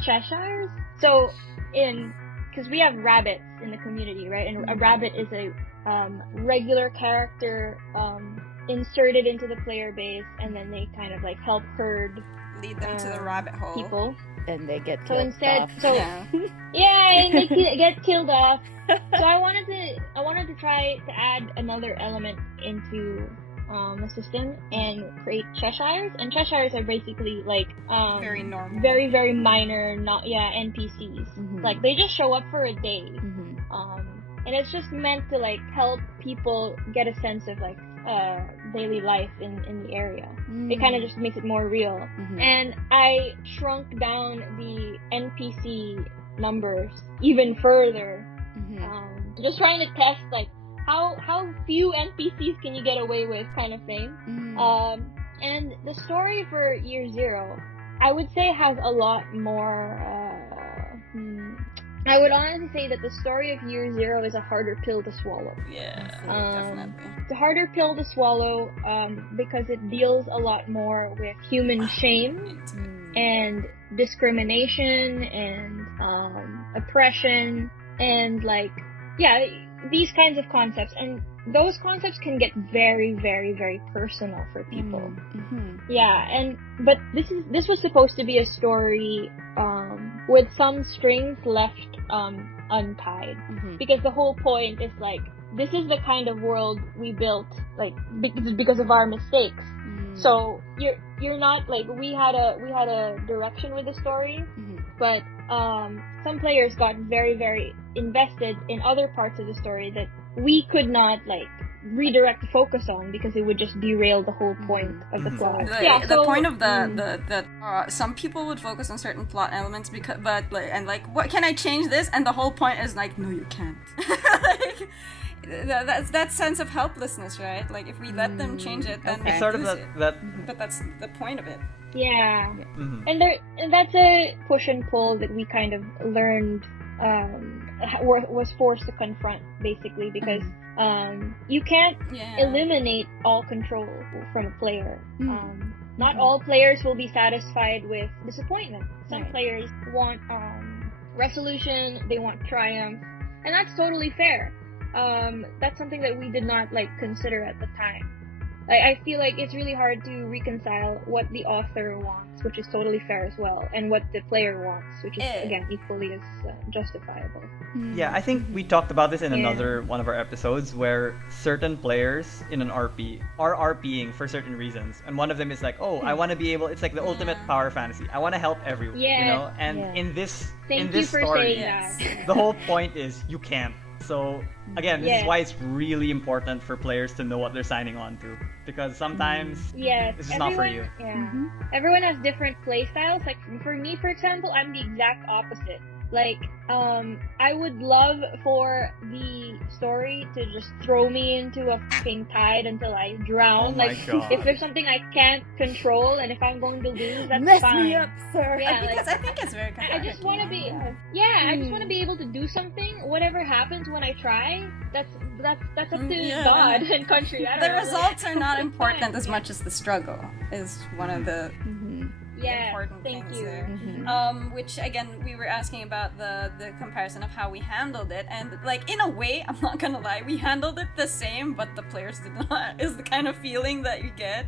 Cheshires. So because we have rabbits in the community, right? And a rabbit is a regular character inserted into the player base, and then they kind of like help herd, lead them to the rabbit hole. People. And they get So killed instead, off. and they get killed off. So I wanted to try to add another element into the system and create Cheshires. And Cheshires are basically like very normal, very very minor, NPCs. Mm-hmm. Like they just show up for a day. Mm-hmm. And it's just meant to like help people get a sense of like daily life in the area. It kind of just makes it more real. Mm-hmm. And I shrunk down the NPC numbers even further. Mm-hmm. Just trying to test like how few NPCs can you get away with, kind of thing. Mm-hmm. And the story for Year Zero, I would say, has a lot more. I would honestly say that the story of Year Zero is a harder pill to swallow. Yeah, definitely. It's a harder pill to swallow because it deals a lot more with human shame and discrimination and oppression and like, these kinds of concepts. And those concepts can get very, very, very personal for people. Mm-hmm. Yeah, but this was supposed to be a story with some strings left untied, because the whole point is like, this is the kind of world we built, like because of our mistakes. So you're not like, we had a direction with the story, but some players got very, very invested in other parts of the story that we could not like redirect the focus on, because it would just derail the whole point of the plot. The point of some people would focus on certain plot elements what can I change this? And the whole point is like, no, you can't. That's that sense of helplessness, right? Like if we let them change it, then it's sort of that. But that's the point of it. Yeah. Mm-hmm. And that's a push and pull that we kind of learned, was forced to confront, basically, because you can't eliminate all control from a player. Not all players will be satisfied with disappointment. Some players want resolution, they want triumph, and that's totally fair. That's something that we did not like consider at the time. I feel like it's really hard to reconcile what the author wants, which is totally fair as well, and what the player wants, which is again equally as justifiable. Yeah, I think we talked about this in another one of our episodes, where certain players in an RP are RPing for certain reasons, and one of them is like, I want to be able. It's like the ultimate power fantasy. I want to help everyone, you know. And in this story, the whole point is you can't. So again, this is why it's really important for players to know what they're signing on to, because sometimes this is not for you. Yeah. Everyone has different play styles. Like for me, for example, I'm the exact opposite. Like, I would love for the story to just throw me into a fucking tide until I drown. Oh my like, God. if there's something I can't control, and if I'm going to lose, that's Mess fine. me up, sir. Yeah, Because I think it's very cathartic. I just want to be, I just want to be able to do something. Whatever happens when I try, that's up to God and country. I don't The know. results are not important as much as the struggle is one of the. important thank things you. there. Mhm. Which again, we were asking about the comparison of how we handled it, and like in a way, I'm not gonna lie, we handled it the same, but the players did not. Is the kind of feeling that you get.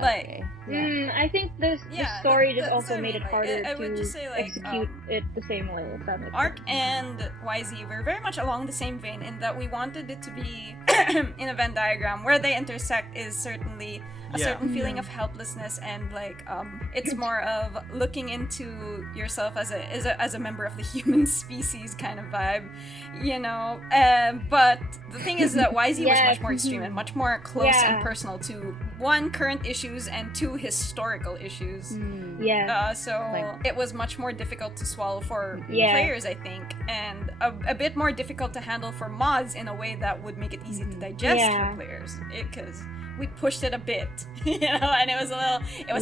Like, Okay. Yeah. I think the Yeah, story just that's also what I made mean, it like, harder I would to just say, like, execute it the same way. If that makes Arc sense. and YZ were very much along the same vein in that we wanted it to be in a Venn diagram where they intersect is certainly a Yeah. certain feeling of helplessness, and like it's more of looking into yourself as a member of the human species kind of vibe, you know. But the thing is that YZ was much more extreme and much more close and personal to one, current issues, and two, historical issues. Yeah. So Like- it was much more difficult to swallow for Yeah. players, I think, and a bit more difficult to handle for mods in a way that would make it easy to digest Yeah. for players. Because we pushed it a bit, you know, and it was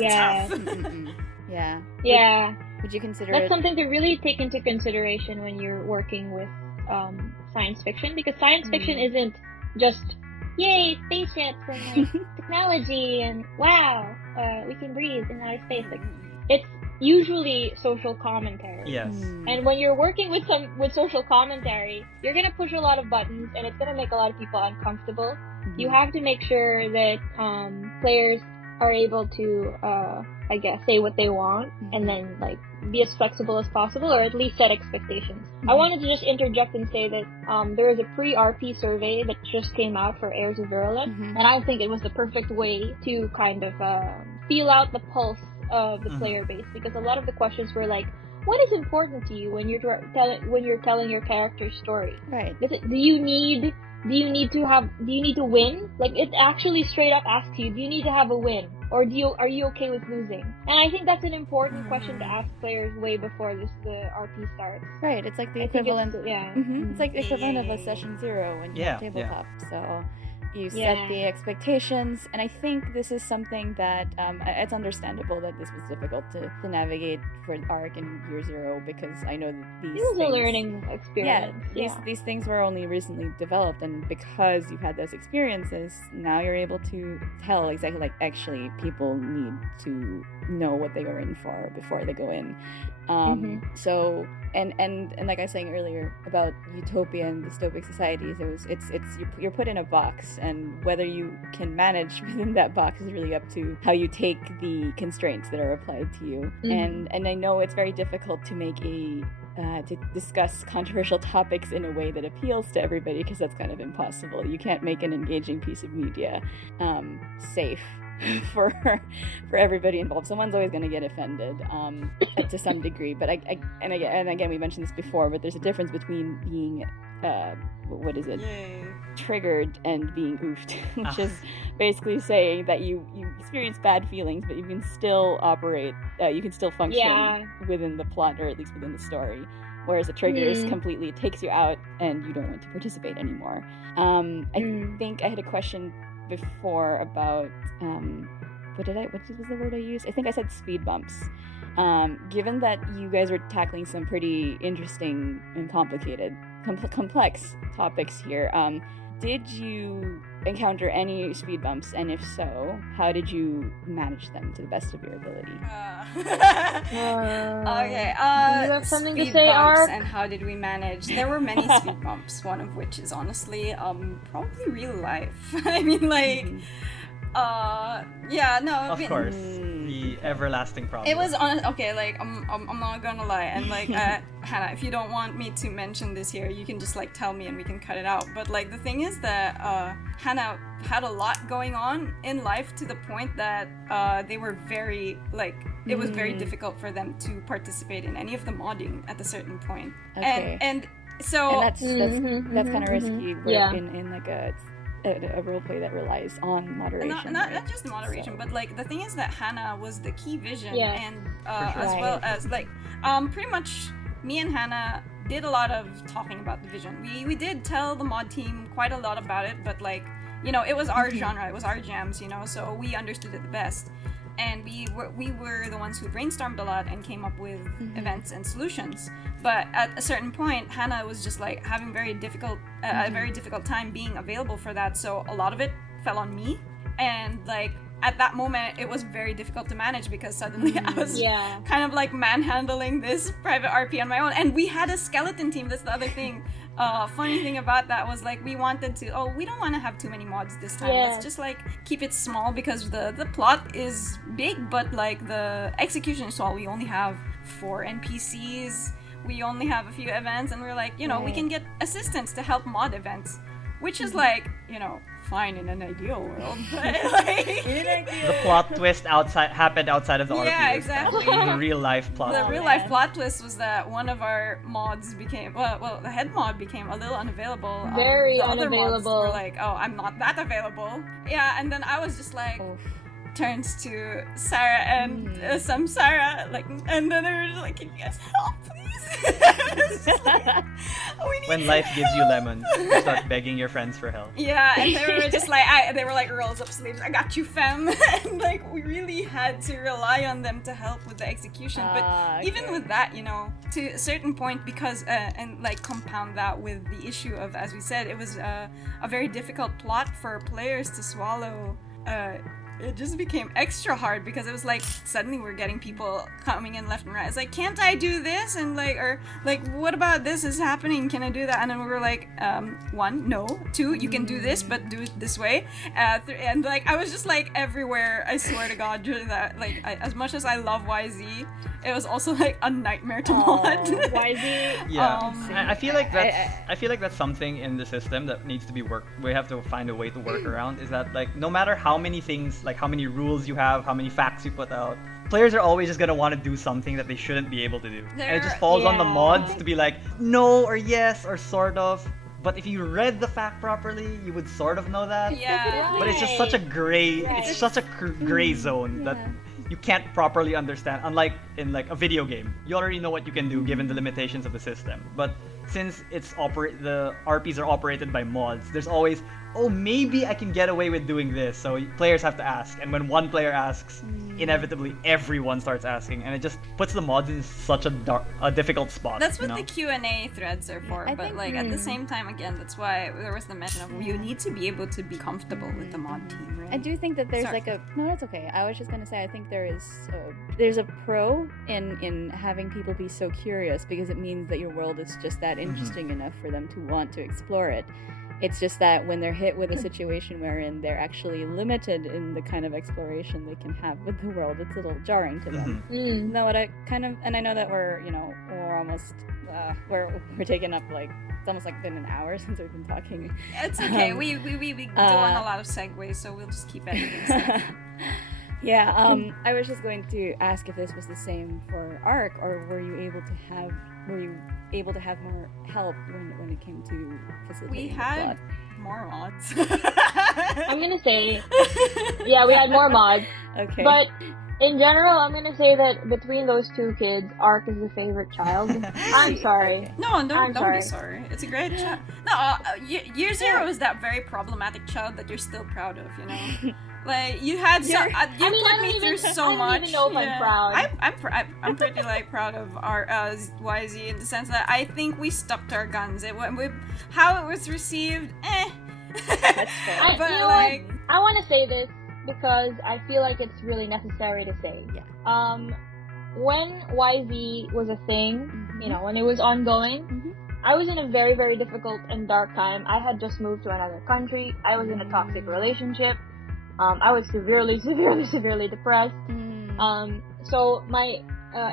Yeah. tough. Yeah. Yeah. Would you consider That's it? something to really take into consideration when you're working with science fiction, because science fiction isn't just yay spaceships and like technology and wow we can breathe in outer space. Like, it's usually social commentary. Yes. Mm. And when you're working with social commentary, you're gonna push a lot of buttons, and it's gonna make a lot of people uncomfortable. You have to make sure that players are able to, I guess, say what they want, and then like be as flexible as possible, or at least set expectations. I wanted to just interject and say that there is a pre-RP survey that just came out for Heirs of Virulent, and I think it was the perfect way to kind of feel out the pulse of the player base, because a lot of the questions were like, what is important to you when you're telling your character's story? Right. Do you need to win? Like, it actually straight up asks you, do you need to have a win? Or are you okay with losing? And I think that's an important question to ask players way before the RP starts. Right. It's like the I think equivalent. yeah. It's like the equivalent of a session 0 when you have tabletop. So you set the expectations, and I think this is something that it's understandable that this was difficult to navigate for Arc in year 0, because I know that these It was things, a learning experience. these things were only recently developed, and because you've had those experiences, now you're able to tell exactly, like, actually people need to know what they are in for before they go in. So and like I was saying earlier about utopian dystopic societies, you're put in a box, and whether you can manage within that box is really up to how you take the constraints that are applied to you. And I know it's very difficult to make to discuss controversial topics in a way that appeals to everybody, because that's kind of impossible. You can't make an engaging piece of media safe for everybody involved. Someone's always going to get offended to some degree. But again, we mentioned this before, but there's a difference between being triggered and being oofed, which is basically saying that you experience bad feelings, but you can still operate, you can still function within the plot, or at least within the story. Whereas a trigger is completely, it takes you out and you don't want to participate anymore. I think I had a question before about what was the word I used? I think I said speed bumps. Given that you guys are tackling some pretty interesting and complicated, complex topics here, did you encounter any speed bumps? And if so, how did you manage them to the best of your ability? Okay. you have something to speed say, bumps Arc? and how did we manage? There were many speed bumps. One of which is honestly, probably real life. I mean, like, Of course, the everlasting problem. It was okay. Like, I'm not gonna lie, and like, Hannah, if you don't want me to mention this here, you can just like tell me and we can cut it out. But like, the thing is that Hannah had a lot going on in life to the point that they were very like, it was very difficult for them to participate in any of the modding at a certain point. Okay. And so that's kind of risky. In like a roleplay that relies on moderation. Not just moderation, but like the thing is that Hannah was the key vision, and sure. as well as like pretty much me and Hannah did a lot of talking about the vision. We did tell the mod team quite a lot about it, but like, you know, it was our genre, it was our jams, you know, so we understood it the best. And we were the ones who brainstormed a lot and came up with events and solutions. But at a certain point, Hannah was just like having a very difficult time being available for that. So a lot of it fell on me. And like at that moment, it was very difficult to manage because suddenly I was Yeah. kind of like manhandling this private RP on my own. And we had a skeleton team. That's the other thing. Funny thing about that was like we wanted to, we don't want to have too many mods this time. Yeah. Let's just like keep it small because the plot is big, but like the execution is small. We only have 4 NPCs. We only have a few events, and we're like, we can get assistants to help mod events, which is like, fine in an ideal world, but like The plot twist happened outside of the RP. Yeah, exactly. The real life plot. The real life plot twist was that one of our mods became the head mod became a little unavailable. Very the other mods unavailable. were like, oh, I'm not that available. Yeah, and then I was just like. Turns to Sarah and Samsara, like, and then they were just like, "Can you guys help, please?" Like, we need When life gives you lemons, you start begging your friends for help. Yeah, and they were just like, they were like, rolls up sleeves, I got you, fam. And like, we really had to rely on them to help with the execution. But even with that, to a certain point, because, and like compound that with the issue of, as we said, it was a very difficult plot for players to swallow. It just became extra hard because it was like suddenly we're getting people coming in left and right. It's like, can't I do this? And like, or like, what about this is happening? Can I do that? And then we were like, 1, no. 2, you can do this, but do it this way. 3, and like, I was just like everywhere. I swear to God, during that, like, as much as I love YZ, it was also like a nightmare to mod. YZ. Yeah, I feel like that's something in the system that needs to be worked. We have to find a way to work around. Is that like no matter how many things, like how many rules you have, how many facts you put out, players are always just gonna want to do something that they shouldn't be able to do, and it just falls on the mods to be like no or yes or sort of. But if you read the fact properly, you would sort of know that. Yeah. But it's just such a gray. It's such a gray zone that you can't properly understand. Unlike in like a video game, you already know what you can do given the limitations of the system. But since the RPs are operated by mods, there's always, maybe I can get away with doing this. So players have to ask, and when one player asks, inevitably everyone starts asking, and it just puts the mods in such a difficult spot. That's what the Q&A threads are for, but like at the same time, again, that's why there was the mention of you need to be able to be comfortable with the mod team, right? I do think that there's no, that's okay. I was just gonna say I think there's a pro in having people be so curious because it means that your world is just that interesting enough for them to want to explore it. It's just that when they're hit with a situation wherein they're actually limited in the kind of exploration they can have with the world, it's a little jarring to them. Now, what I kind of, and I know that we're almost, we're taking up like, it's almost like been an hour since we've been talking. It's okay. We go on a lot of segues, so we'll just keep editing stuff. Yeah, I was just going to ask if this was the same for Arc, or were you able to have more help when it came to facilitating We had the plot? more mods. I'm gonna say, we had more mods. Okay. But in general, I'm gonna say that between those 2 kids, Arc is the favorite child. I'm sorry. Okay. No, don't be sorry. It's a great child. No, year 0 is that very problematic child that you're still proud of, Like you had put me through so much. I don't even know if I'm proud. I'm pretty like proud of our YZ in the sense that I think we stuck to our guns. How it was received, That's fair. But you know like, what? I want to say this because I feel like it's really necessary to say. Yeah. When YZ was a thing, when it was ongoing, I was in a very, very difficult and dark time. I had just moved to another country. I was in a toxic relationship. I was severely, severely depressed. So my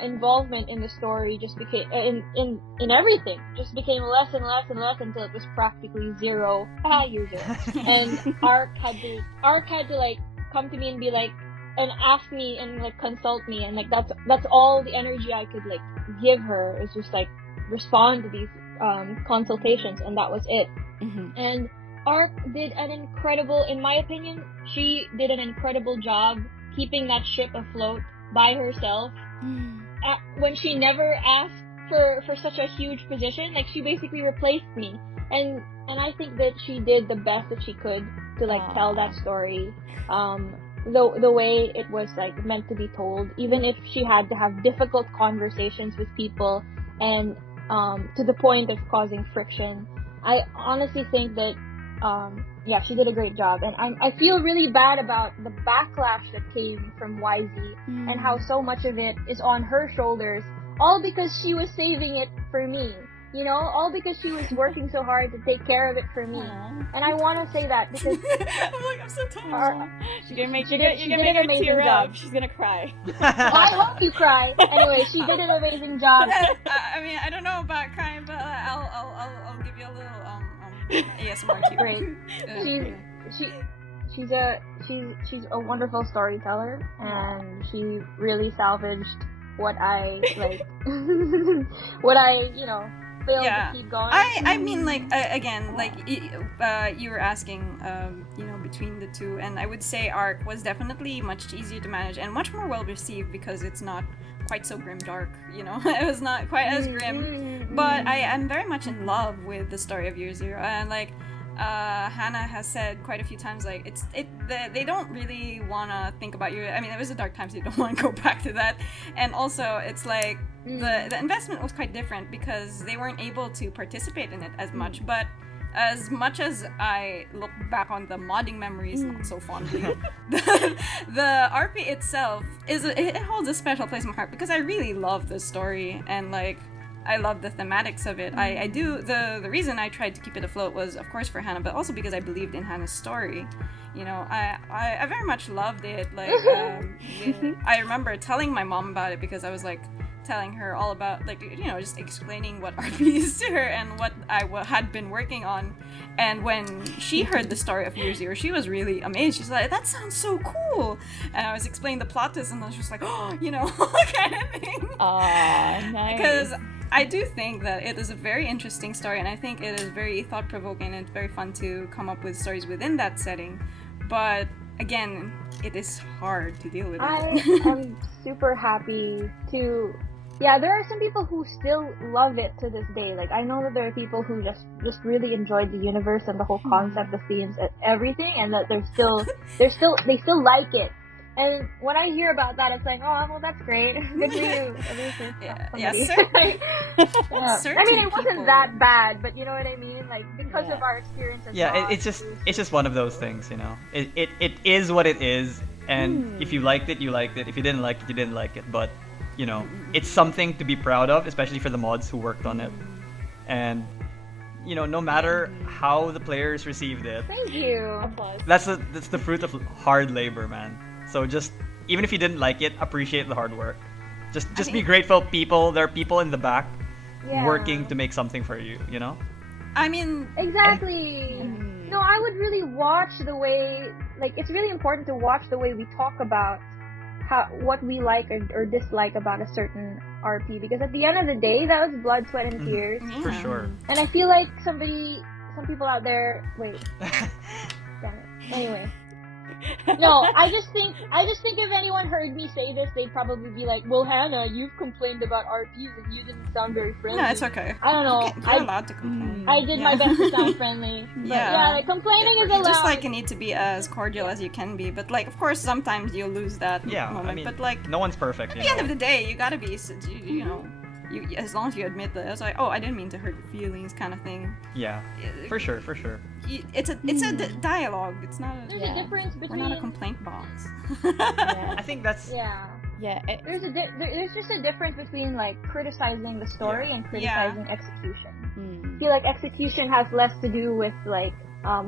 involvement in the story just became in everything just became less and less and less until it was practically zero user. And Arc had to like come to me and be like and ask me and like consult me, and like that's all the energy I could like give her is just like respond to these consultations, and that was it. And Arc did an incredible, in my opinion, she did an incredible job keeping that ship afloat by herself. When she never asked for such a huge position, like she basically replaced me. And I think that she did the best that she could to like tell that story, the way it was like meant to be told, even if she had to have difficult conversations with people and to the point of causing friction. I honestly think that yeah, she did a great job, and I feel really bad about the backlash that came from YZ and how so much of it is on her shoulders, all because she was saving it for me. You know, all because she was working so hard to take care of it for me. And I want to say that because I'm so tired. You're gonna make her amazing tear job. up. She's gonna cry. I hope you cry. Anyway, she did an amazing job. I mean, I don't know about crying, but I'll give you a little ASMR too. Great. She's a wonderful storyteller, and she really salvaged what I failed to keep going. I mean, like, again, like, you were asking, between the two, and I would say Arc was definitely much easier to manage and much more well received because it's not quite so grim dark, it was not quite as grim, but I am very much in love with the story of Year Zero, and like, Hannah has said quite a few times, like, they don't really want to think about it was a dark time, so you don't want to go back to that, and also it's like the investment was quite different because they weren't able to participate in it as much, but as much as I look back on the modding memories not so fondly, the RP itself it holds a special place in my heart because I really love the story and like I love the thematics of it. I do the reason I tried to keep it afloat was of course for Hannah, but also because I believed in Hannah's story. I very much loved it. Like I remember telling my mom about it because I was like telling her all about just explaining what RP is to her and what I had been working on. And when she heard the story of Year Zero, she was really amazed. She's like, "That sounds so cool!" And I was explaining the plot twist, and I was just like, "Oh, kind of thing." Aw, nice. Because I do think that it is a very interesting story, and I think it is very thought-provoking, and it's very fun to come up with stories within that setting. But again, it is hard to deal with. I am super happy to. Yeah, there are some people who still love it to this day. Like, I know that there are people who just really enjoyed the universe and the whole concept, the themes, and everything, and that they still like it. And when I hear about that, it's like, oh, well, that's great. Good for you. I mean, it wasn't that bad, but you know what I mean? Like, because of our experience as mods, it's just one of those things, It is what it is, and if you liked it, you liked it. If you didn't like it, you didn't like it. But it's something to be proud of, especially for the mods who worked on it. And no matter how the players received it, thank you. Applause. That's the fruit of hard labor, man. So just even if you didn't like it, appreciate the hard work. Just be grateful. There are people in the back working to make something for you. I mean, exactly. No, I would really watch the way. Like, it's really important to watch the way we talk about what we like or dislike about a certain RP, because at the end of the day, that was blood, sweat, and tears. For sure. And I feel like some people out there. Wait. Damn it. Anyway. No, I just think if anyone heard me say this, they'd probably be like, "Well, Hannah, you've complained about RPs and you didn't sound very friendly." No, it's okay. I don't know. You're allowed to complain. I did my best to sound friendly. But like, complaining is allowed. Just like you need to be as cordial as you can be, but like, of course, sometimes you'll lose that moment. I mean, but like, no one's perfect. At the end of the day, you gotta be, you as long as you admit that it's like, oh, I didn't mean to hurt your feelings, kind of thing. Yeah, for sure. It's a dialogue. It's not. There's a difference between. We're not a complaint box. I think that's. Yeah. There's just a difference between like criticizing the story and criticizing execution. I feel like execution has less to do with like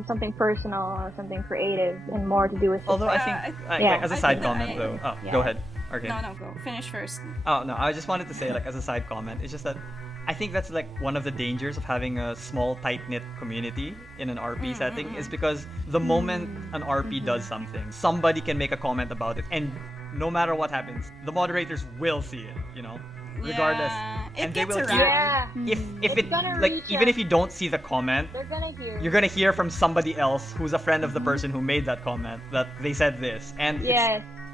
something personal or something creative and more to do with. Although I think, as a side comment though. Go ahead. Okay. No, go. Finish first. Oh no, I just wanted to say, like, as a side comment, it's just that I think that's like one of the dangers of having a small, tight-knit community in an RP setting is because the moment an RP does something, somebody can make a comment about it, and no matter what happens, the moderators will see it, regardless. And they will around. If it like even if you don't see the comment, you're gonna hear from somebody else who's a friend of the person who made that comment that they said this, and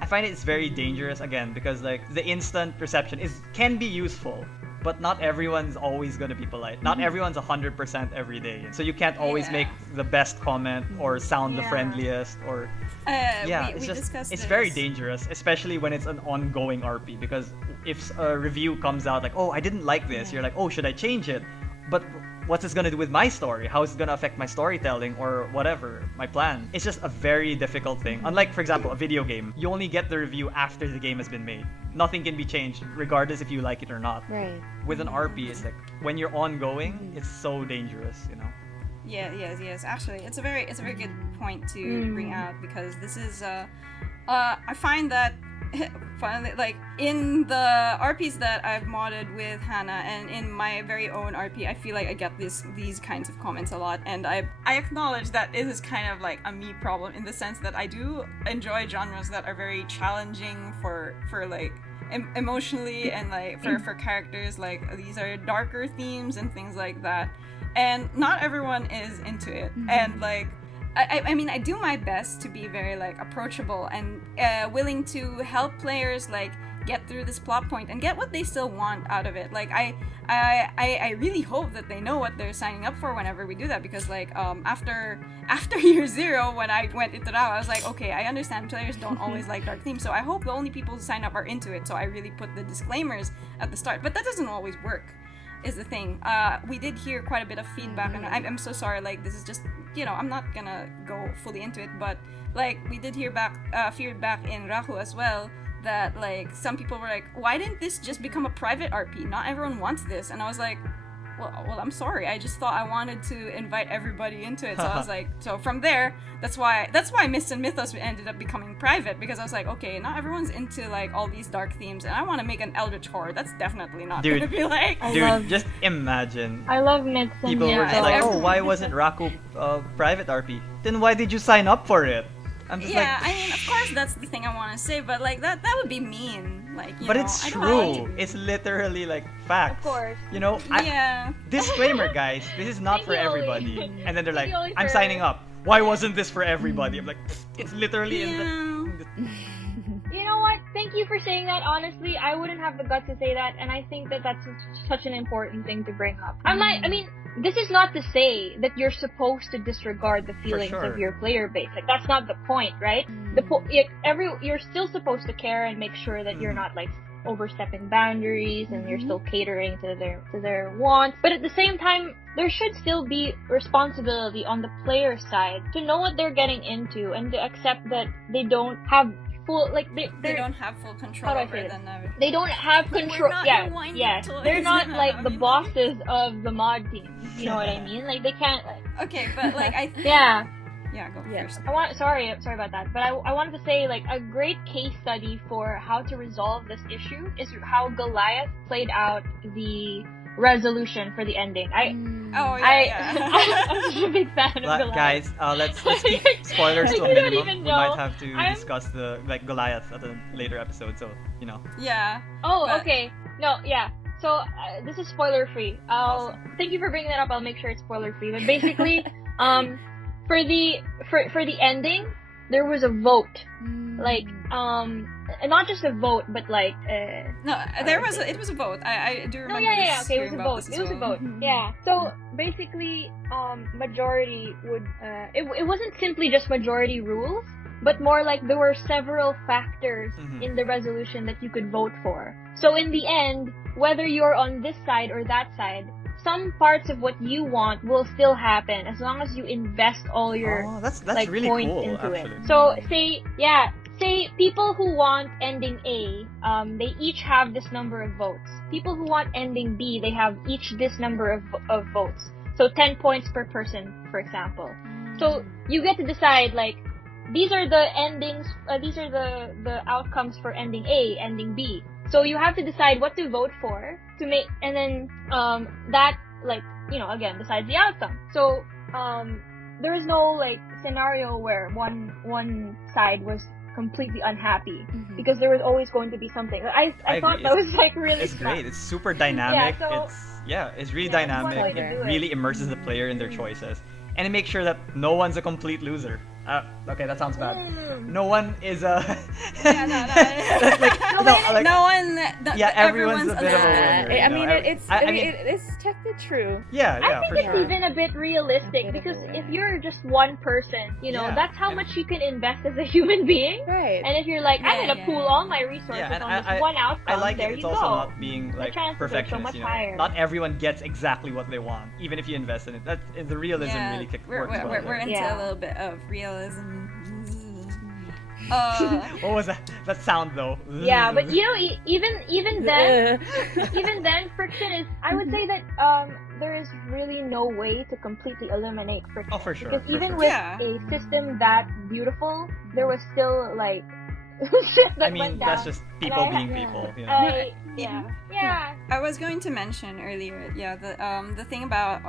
I find it's very dangerous again because like the instant reception can be useful, but not everyone's always gonna be polite. Not everyone's 100% every day, so you can't always make the best comment or sound the friendliest or. It's very dangerous, especially when it's an ongoing RP, because if a review comes out like, oh, I didn't like this, you're like, oh, should I change it? But what's this gonna do with my story? How is it gonna affect my storytelling or whatever, my plan? It's just a very difficult thing. Unlike, for example, a video game, you only get the review after the game has been made. Nothing can be changed, regardless if you like it or not. Right. With an RP, it's like when you're ongoing, it's so dangerous, you know. Yes. Actually, it's a very good point to bring out, because this is I find that finally, like, in the RPs that I've modded with Hannah and in my very own RP, I feel like I get these kinds of comments a lot, and I acknowledge that it is kind of like a me problem, in the sense that I do enjoy genres that are very challenging for like emotionally, and like for characters. Like, these are darker themes and things like that, and not everyone is into it. And like, I mean, I do my best to be very like approachable and willing to help players like get through this plot point and get what they still want out of it. Like, I really hope that they know what they're signing up for whenever we do that, because like after year 0, when I went into that, I was like, okay, I understand players don't always like dark themes, so I hope the only people who sign up are into it. So I really put the disclaimers at the start, but that doesn't always work, is the thing. We did hear quite a bit of feedback, and I'm so sorry, like, this is just, you know, I'm not gonna go fully into it, but like, we did hear feedback in Rahu as well, that like some people were like, why didn't this just become a private RP? Not everyone wants this. And I was like, well, I'm sorry, I just thought I wanted to invite everybody into it. So I was like, so from there, that's why Myths and Mythos ended up becoming private, because I was like, okay, not everyone's into like all these dark themes, and I want to make an Eldritch horror. That's definitely not gonna be like, Just imagine. I love myths and People were just like, oh, why wasn't Raku private RP? Then why did you sign up for it? I'm just like, I mean, of course that's the thing I want to say, but like that would be mean. Like, you but know, it's I don't like true. it. It's literally like facts. Of course. You know, disclaimer, guys, this is not for everybody. And then they're like, I'm signing up. Why wasn't this for everybody? I'm like, it's literally in the... You know what? Thank you for saying that. Honestly, I wouldn't have the guts to say that, and I think that that's such an important thing to bring up. I mean, this is not to say that you're supposed to disregard the feelings of your player base. Like, that's not the point, right? You're still supposed to care and make sure that you're not like overstepping boundaries, and you're still catering to their wants. But at the same time, there should still be responsibility on the player side to know what they're getting into, and to accept that they don't have full, like, they don't have full control over it. They don't have control. They're not like the bosses of the mod team. You know what I mean? Like, they can't. Like, okay, but like I. Go first. Sorry about that. But I wanted to say, like, a great case study for how to resolve this issue is how Goliath played out the resolution for the ending. I'm such a big fan of Goliath. Guys, let's keep spoilers to a minimum. We might have to discuss the Goliath at a later episode, so you know. Yeah. Okay. No, yeah. So this is spoiler free. Thank you for bringing that up. I'll make sure it's spoiler free. But basically, for the ending, there was a vote. Like, not just a vote, but like it was a vote. I do remember. Okay, it was a vote. Yeah. So basically, majority would it wasn't simply just majority rules, but more like there were several factors in the resolution that you could vote for. So in the end, whether you're on this side or that side, some parts of what you want will still happen as long as you invest all your that's like really points cool, into actually. it. So say people who want ending A, they each have this number of votes. People who want ending B, they have each this number of votes. So 10 points per person, for example. So you get to decide, like, these are the endings, these are the outcomes for ending A, ending B. So you have to decide what to vote for to make, and then that, like, you know, again, decides the outcome. So there is no like scenario where one side was completely unhappy, because there was always going to be something. I thought that was like really. It's great. It's super dynamic. It's really dynamic. It really immerses the player in their choices, and it makes sure that no one's a complete loser. Okay, that sounds bad. No one is a. Yeah, no. That's like, like, No one. yeah, everyone's a bit of a winner. I you mean, know? it's technically true. Yeah, I think for it's sure. even a bit realistic A bit of because a if way. you're just one person, Yeah, that's how and- much you can invest as a human being. Right. And if you're like, I'm Yeah, gonna yeah, pool yeah. all my resources Yeah, and on this one outcome, I like there it. It's you also go. not being The like chances are so perfectionist. much You know, higher. not everyone gets exactly what they want, even if you invest in it. That is the realism really we're works well. we're there. into Yeah. a little bit of realism. What was that? That sound though. Yeah, but even then, even then, friction is. I would say that there is really no way to completely eliminate friction. Oh, for sure. Because for even sure. with Yeah. a system that beautiful, there was still like shit that I mean, went down. that's just people And I- being people. You know. Yeah. I was going to mention earlier, the thing about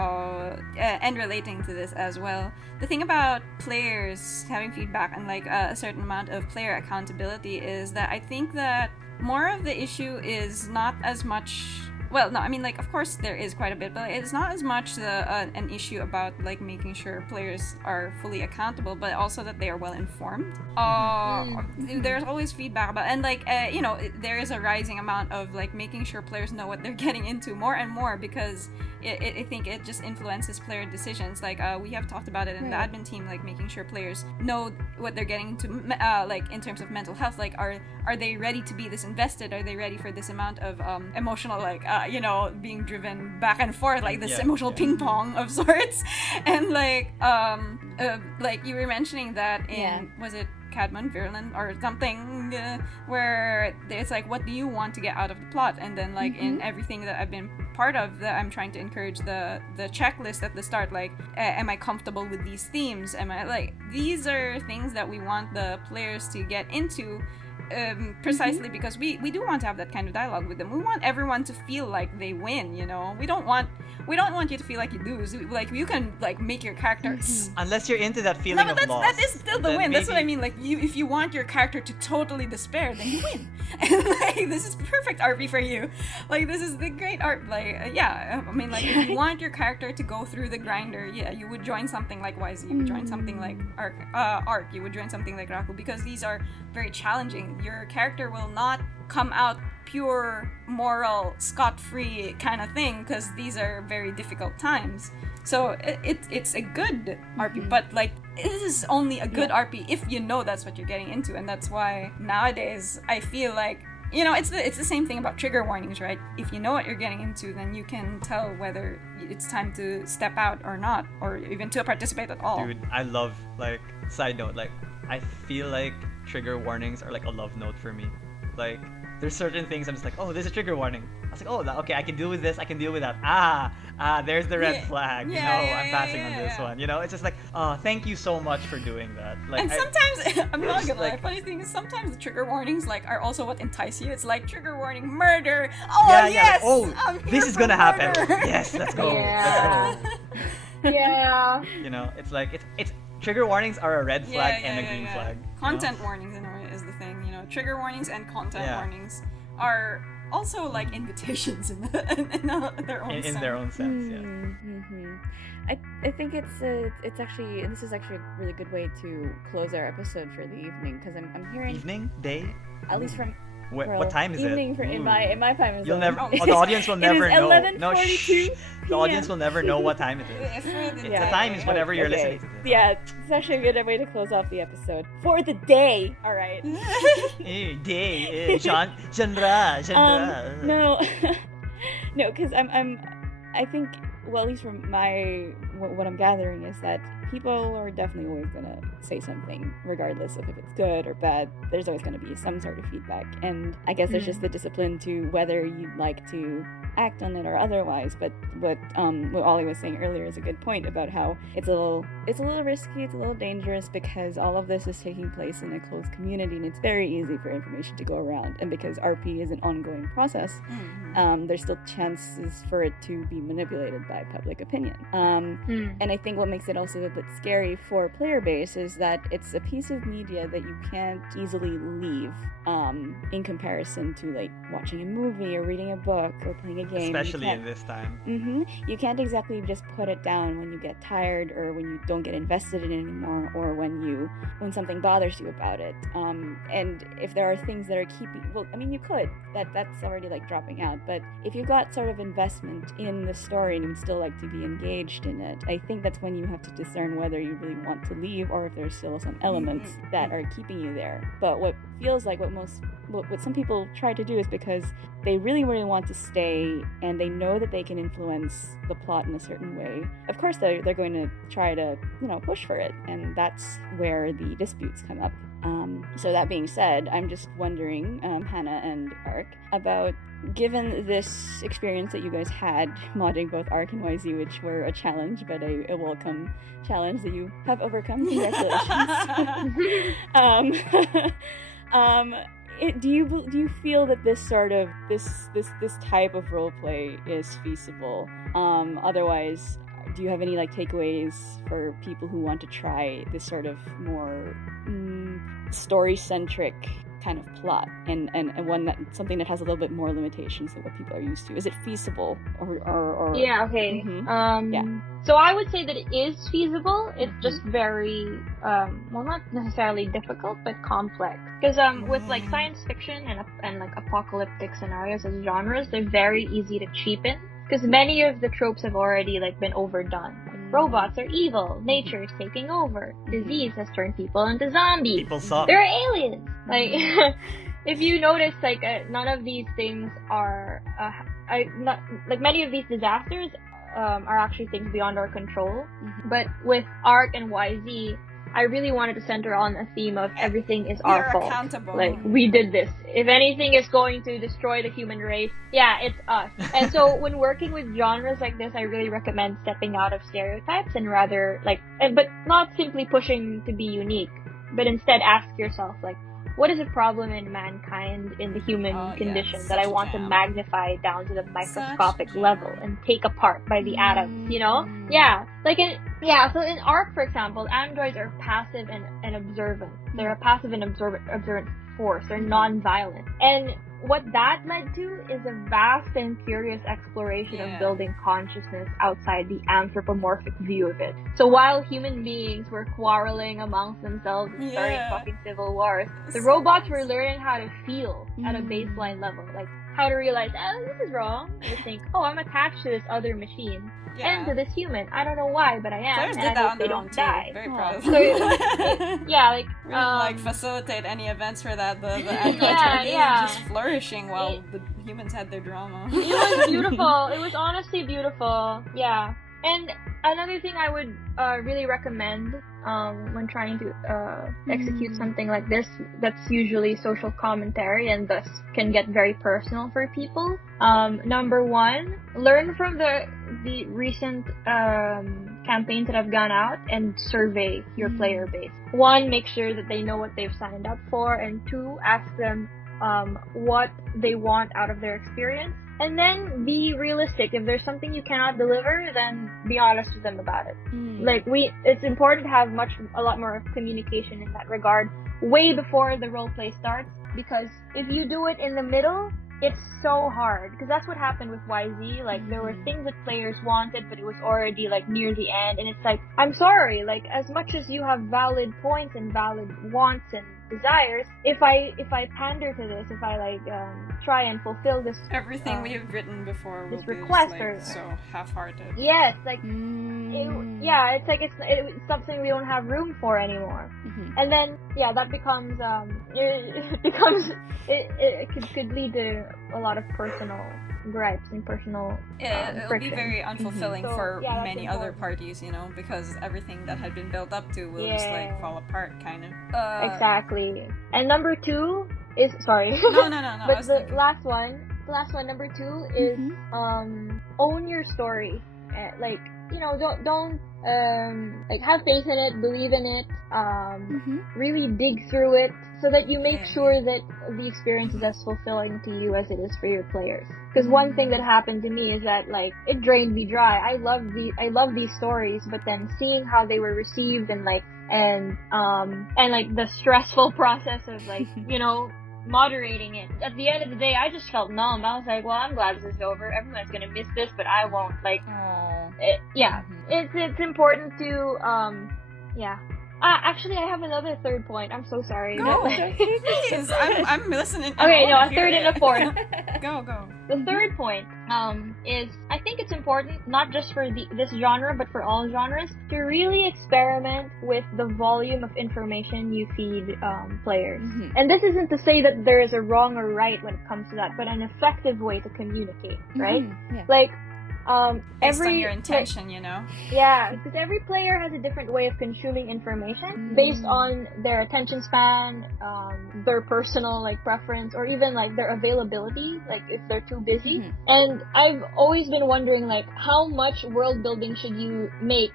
and relating to this as well, the thing about players having feedback and like a certain amount of player accountability is that I think that more of the issue is not as much. Well, no, I mean, like, of course there is quite a bit, but it's not as much an issue about, like, making sure players are fully accountable, but also that they are well informed. There's always feedback about, and, like, there is a rising amount of, like, making sure players know what they're getting into more and more, because I think it just influences player decisions. Like, we have talked about it in the admin team, like, making sure players know what they're getting into, like, in terms of mental health. Like, are they ready to be this invested? Are they ready for this amount of emotional, like, being driven back and forth, like this emotional ping pong of sorts? And like you were mentioning that in was it Cadman, Virulent, or something, where it's like, what do you want to get out of the plot? And then like in everything that I've been part of, that I'm trying to encourage the checklist at the start, like, am I comfortable with these themes? Am I like, these are things that we want the players to get into. Precisely because we do want to have that kind of dialogue with them. We want everyone to feel like they win, you know. We don't want you to feel like you lose. Like, you can like make your characters. Unless you're into that feeling No, but of loss. that is still the then win. That's what I maybe- mean. Like, if you want your character to totally despair, then you win. And like, this is perfect RP for you. Like, this is the great art. Like, I mean, like, if you want your character to go through the grinder, you would join something like YZ. You would join something like Arc. You would join something like Raku, because these are very challenging. Your character will not come out pure, moral, scot-free kind of thing, because these are very difficult times. So it's a good RP, but like, it is only a good RP if you know that's what you're getting into. And that's why nowadays I feel like, it's the same thing about trigger warnings, right? If you know what you're getting into, then you can tell whether it's time to step out or not, or even to participate at all. Dude, I love, like, side note, like, I feel like trigger warnings are like a love note for me. Like, there's certain things I'm just like, oh, there's a trigger warning. I was like, oh, okay, I can deal with this, I can deal with that. There's the red flag. I'm passing on this one. It's just like, thank you so much for doing that. Like, And sometimes, I'm not gonna lie, like- funny thing is, sometimes the trigger warnings, like, are also what entice you. It's like, trigger warning, murder. Oh, yes! like, I'm this here is for gonna happen. murder. Yes, let's go. Yeah. Let's Yeah. go. It's like, it's trigger warnings are a red flag and a green flag. Content warnings, in a way, is the thing. Trigger warnings and content Yeah. warnings are also like invitations in their own In sense. their own sense, yes. I think it's actually, and this is actually a really good way to close our episode for the evening, because I'm hearing, Evening, day, at least from what time is evening it? for in Ooh. my time is You'll never. Oh, The audience will It never is know. 11:42 The audience will never know what time it is. The time is whenever you're listening to this. Yeah, it's actually a good way to close off the episode for the day. All right. Day, genre. No, no, because I think, well, at least from what I'm gathering is that people are definitely always gonna say something, regardless of if it's good or bad. There's always gonna be some sort of feedback, and I guess there's just the discipline to whether you'd like to act on it or otherwise. But what Ollie was saying earlier is a good point about how it's a little risky, it's a little dangerous, because all of this is taking place in a closed community, and it's very easy for information to go around. And because RP is an ongoing process, there's still chances for it to be manipulated by public opinion. And I think what makes it also a bit scary for player base is that it's a piece of media that you can't easily leave, in comparison to like watching a movie or reading a book or playing a game. Especially in this time. You can't exactly just put it down when you get tired or when you don't get invested in it anymore, or when something bothers you about it. And if there are things that are you could. That's already like dropping out. But if you've got sort of investment in the story and you'd still like to be engaged in it, I think that's when you have to discern whether you really want to leave or if there's still some elements that are keeping you there. But what feels like what some people try to do is because they really, really want to stay and they know that they can influence the plot in a certain way. Of course, they're going to try to, push for it, and that's where the disputes come up. So that being said, I'm just wondering, Hannah and Arc, about given this experience that you guys had modding both Arc and YZ, which were a challenge, but a welcome challenge that you have overcome. Congratulations. Do you feel that this sort of this type of roleplay is feasible? Otherwise, do you have any takeaways for people who want to try this sort of more story-centric kind of plot and something that has a little bit more limitations than what people are used to? Is it feasible or Yeah, okay. So I would say that it is feasible. It's just very not necessarily difficult, but complex. Because with science fiction and apocalyptic scenarios as genres, they're very easy to cheapen. Because many of the tropes have already been overdone. Robots are evil. Nature is taking over. Disease has turned people into zombies. People suck. They're aliens. If you notice, none of these things are many of these disasters are actually things beyond our control. But with Arc and YZ, I really wanted to center on a theme of everything is our fault. Accountable. We did this. If anything is going to destroy the human race, yeah, it's us. And so when working with genres like this, I really recommend stepping out of stereotypes and rather but not simply pushing to be unique, but instead ask yourself what is a problem in mankind, in the human condition that I want to magnify down to the microscopic level and take apart by the atoms, Yeah. So in Arc, for example, androids are passive and observant. They're a passive and observant force. They're non-violent. And what that led to is a vast and curious exploration of building consciousness outside the anthropomorphic view of it. So while human beings were quarreling amongst themselves and starting fucking civil wars, the robots were learning how to feel at a baseline level. How to realize, this is wrong. And to think, I'm attached to this other machine. And to this human. I don't know why, but I am. Players and did I that hope on they their own don't too. die. Very proud of So, really, facilitate any events where the androids were just flourishing while the humans had their drama. It was beautiful. It was honestly beautiful. Yeah. And another thing I would really recommend when trying to execute something like this that's usually social commentary and thus can get very personal for people. Number one, learn from the recent campaigns that have gone out and survey your player base. One, make sure that they know what they've signed up for, and two, ask them what they want out of their experience. And then be realistic. If there's something you cannot deliver, then be honest with them about it. It's important to have a lot more communication in that regard way before the roleplay starts, because if you do it in the middle, it's so hard. Because that's what happened with YZ. There were things that players wanted, but it was already near the end, and it's I'm sorry. As much as you have valid points and valid wants and desires, if I pander to this, if I try and fulfill this everything we've written before will this be request so half-hearted. It's it's something we don't have room for anymore. And then that becomes it could lead to a lot of personal gripes and personal it'll friction. be very unfulfilling So, for that's many other important. parties, because everything that had been built up to will just fall apart, kind of. Exactly. And number two is sorry. No. But the last one, number two is own your story. Don't have faith in it, believe in it, really dig through it so that you make sure that the experience is as fulfilling to you as it is for your players. Because one thing that happened to me is that it drained me dry. I love these stories, but then seeing how they were received and the stressful process of moderating it. At the end of the day, I just felt numb. I was well, I'm glad this is over. Everyone's gonna miss this, but I won't. it's important to yeah. Actually, I have another third point. I'm so sorry. Go, But, please. I'm listening. Okay, no, I a third and a fourth. Go. The third point is I think it's important, not just for this genre, but for all genres, to really experiment with the volume of information you feed players. And this isn't to say that there is a wrong or right when it comes to that, but an effective way to communicate, right? Yeah. Like, Based on your intention, you know? Yeah, because every player has a different way of consuming information based on their attention span, their personal like preference, or even like their availability, like if they're too busy. And I've always been wondering like how much world building should you make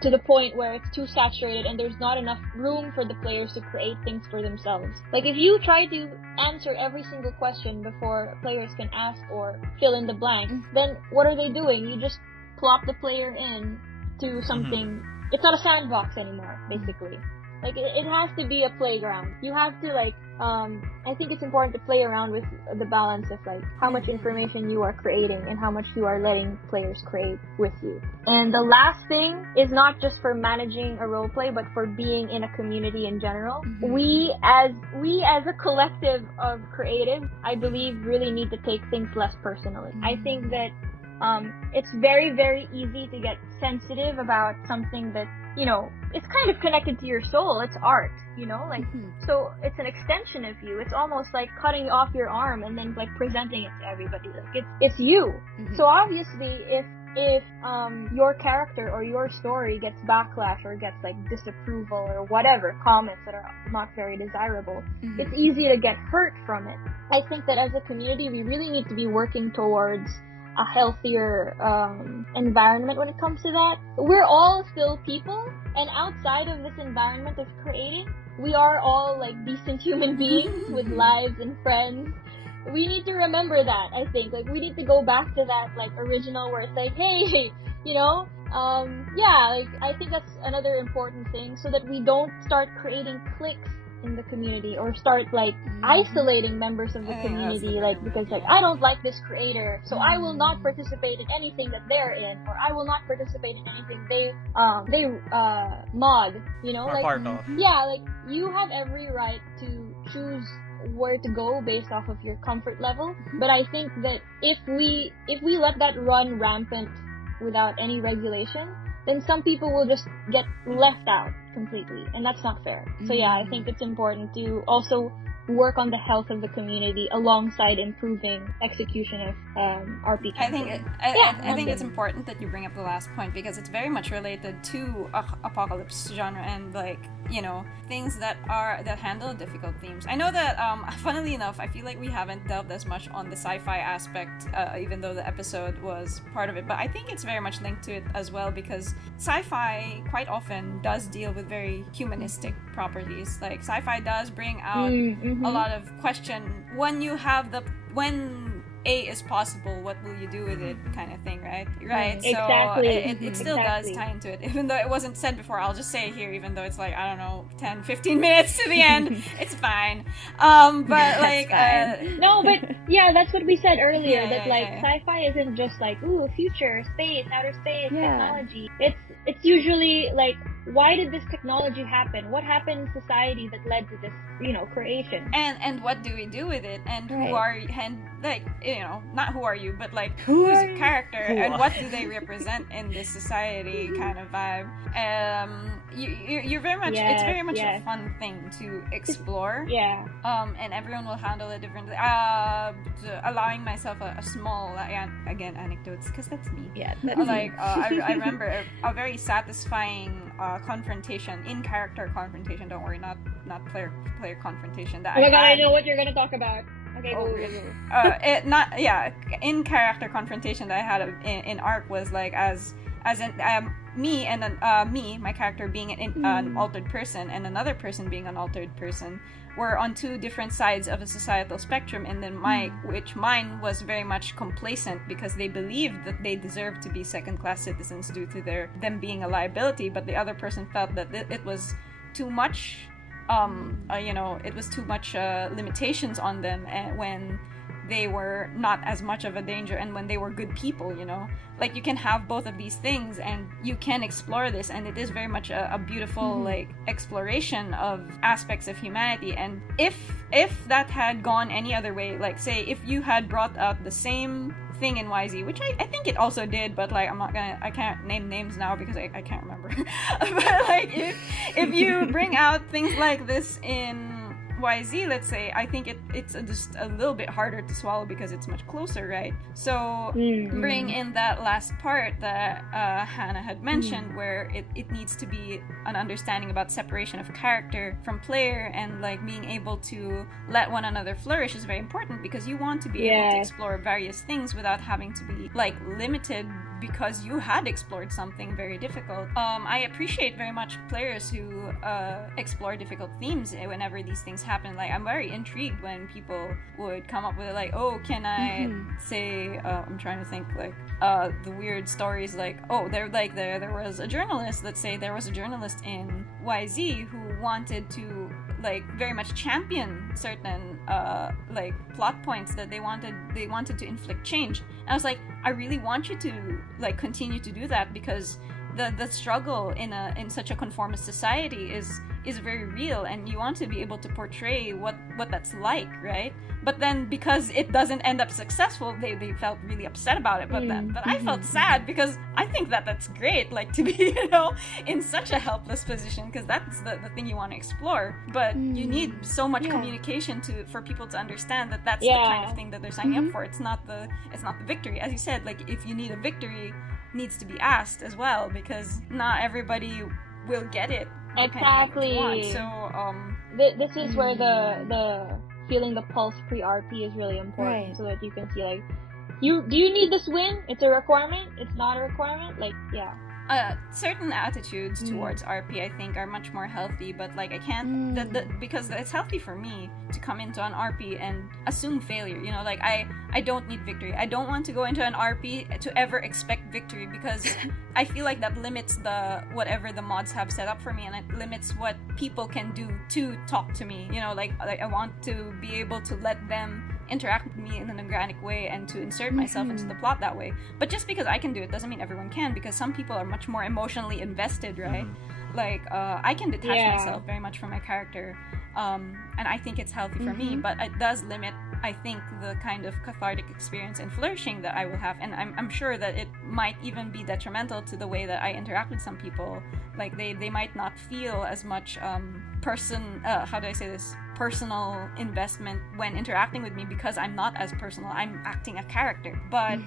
to the point where it's too saturated and there's not enough room for the players to create things for themselves. Like if you try to answer every single question before players can ask or fill in the blank, then what are they doing? You just plop the player in to something. It's not a sandbox anymore, basically. Like, it has to be a playground. You have to, like, I think it's important to play around with the balance of, like, how much information you are creating and how much you are letting players create with you. And the last thing is not just for managing a roleplay, but for being in a community in general. We as a collective of creatives, I believe, really need to take things less personally. I think that it's very, very easy to get sensitive about something that, you know, it's kind of connected to your soul. It's art, you know, like, so it's an extension of you. It's almost like cutting off your arm and then like presenting it to everybody. Like it's you. So obviously if your character or your story gets backlash or gets like disapproval or whatever, comments that are not very desirable, it's easy to get hurt from it. I think that as a community, we really need to be working towards a healthier environment when it comes to that. We're all still people, and outside of this environment of creating, we are all like decent human beings with lives and friends. We need to remember that, I think. Like, we need to go back to that, like, original where it's like, hey, you know, like, I think that's another important thing, so that we don't start creating cliques in the community or start like isolating members of the community, like, because like I don't like this creator, so I will not participate in anything that they're in, or I will not participate in anything they mod, you know, like, part of. Yeah, like, you have every right to choose where to go based off of your comfort level, but I think that if we let that run rampant without any regulation, then some people will just get left out completely, and that's not fair. So yeah, I think it's important to also work on the health of the community alongside improving execution of RP. I think it's important that you bring up the last point, because it's very much related to apocalypse genre and, like, you know, things that handle difficult themes. I know that funnily enough, I feel like we haven't delved as much on the sci-fi aspect, even though the episode was part of it, but I think it's very much linked to it as well, because sci-fi quite often does deal with very humanistic properties. Like, sci-fi does bring out a lot of question when A is possible, what will you do with it, kind of thing, right? Right. Exactly. So it still does tie into it, even though it wasn't said before. I'll just say it here, even though it's like, I don't know, 10, 15 minutes to the end. It's fine. But like, no, but yeah, that's what we said earlier. Sci-fi isn't just like, ooh, future, space, outer space, technology. It's usually like, why did this technology happen? What happened in society that led to this, you know, creation? And what do we do with it? And who are you? And, like, you know, not who are you, but like, who's your character? And what do they represent in this society kind of vibe? You're very much, it's very much a fun thing to explore. Yeah. And everyone will handle it differently. Allowing myself a small, again, anecdotes, because that's me. Yeah, that's like, I remember a very satisfying in-character confrontation. Don't worry, not player confrontation. That oh my god, I know what you're gonna talk about. Okay, in-character confrontation that I had in Arc was like as in me and then my character being an altered person and another person being an altered person were on two different sides of a societal spectrum, and then mine was very much complacent because they believed that they deserved to be second-class citizens due to them being a liability, but the other person felt that it was too much, it was too much limitations on them when they were not as much of a danger and when they were good people, you know? Like, you can have both of these things and you can explore this, and it is very much a beautiful like exploration of aspects of humanity. And if that had gone any other way, like say if you had brought out the same thing in YZ, which I think it also did, but like I can't name names now because I can't remember. But like if you bring out things like this in YZ, let's say, I think it's just a little bit harder to swallow because it's much closer, right? So bring in that last part that Hannah had mentioned, where it needs to be an understanding about separation of character from player, and like being able to let one another flourish is very important, because you want to be able to explore various things without having to be like limited because you had explored something very difficult. I appreciate very much players who explore difficult themes whenever these things happen. Like, I'm very intrigued when people would come up with like, oh, can I say, I'm trying to think, like, the weird stories, like, oh, there was a journalist, let's say there was a journalist in YZ who wanted to like very much champion certain like plot points that they wanted to inflict change. And I was like, I really want you to like continue to do that, because the struggle in such a conformist society is very real, and you want to be able to portray what that's like, right? But then because it doesn't end up successful, they felt really upset about it. But I felt sad, because I think that's great, like to be, you know, in such a helpless position, because that's the thing you want to explore. But you need so much communication for people to understand that that's the kind of thing that they're signing up for. It's not the victory, as you said. Like, if you need a victory, needs to be asked as well, because not everybody will get it. Exactly. So this is where the feeling the pulse pre-RP is really important, Right. so that you can see, like, do you need this win? It's a requirement? It's not a requirement? Like, yeah. Certain attitudes towards RP, I think, are much more healthy, but like I can't because it's healthy for me to come into an RP and assume failure, you know, like I don't need victory. I don't want to go into an RP to ever expect victory, because I feel like that limits whatever the mods have set up for me, and it limits what people can do to talk to me, you know, like I want to be able to let them interact with me in an organic way and to insert myself into the plot that way. But just because I can do it doesn't mean everyone can, because some people are much more emotionally invested, right? Like I can detach myself very much from my character, and I think it's healthy for me, but it does limit, I think, the kind of cathartic experience and flourishing that I will have. And I'm sure that it might even be detrimental to the way that I interact with some people. Like they might not feel as much personal investment when interacting with me, because I'm not as personal. I'm acting a character. But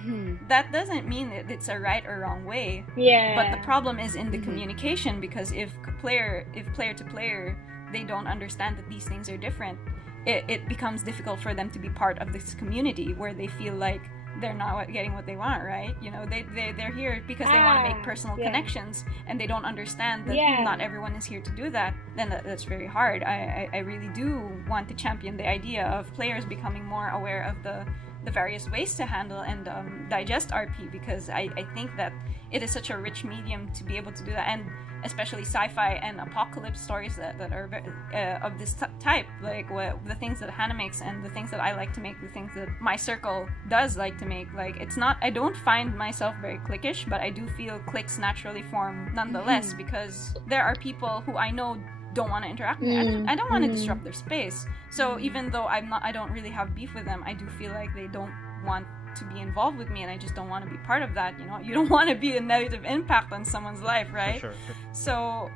that doesn't mean that it's a right or wrong way. Yeah. But the problem is in the communication, because if player to player they don't understand that these things are different, it becomes difficult for them to be part of this community where they feel like they're not getting what they want, right? You know, they're here because they want to make personal connections, and they don't understand that not everyone is here to do that. Then that's very hard. I really do want to champion the idea of players becoming more aware of the various ways to handle and digest RP, because I think that it is such a rich medium to be able to do that, and especially sci-fi and apocalypse stories that are of this type, like the things that Hannah makes and the things that I like to make, the things that my circle does like to make. Like, it's not, I don't find myself very cliquish, but I do feel cliques naturally form nonetheless, because there are people who I know don't want to interact with me. I don't want to disrupt their space. So even though I don't really have beef with them, I do feel like they don't want to be involved with me, and I just don't want to be part of that. You know, you don't want to be a negative impact on someone's life, right? For sure. So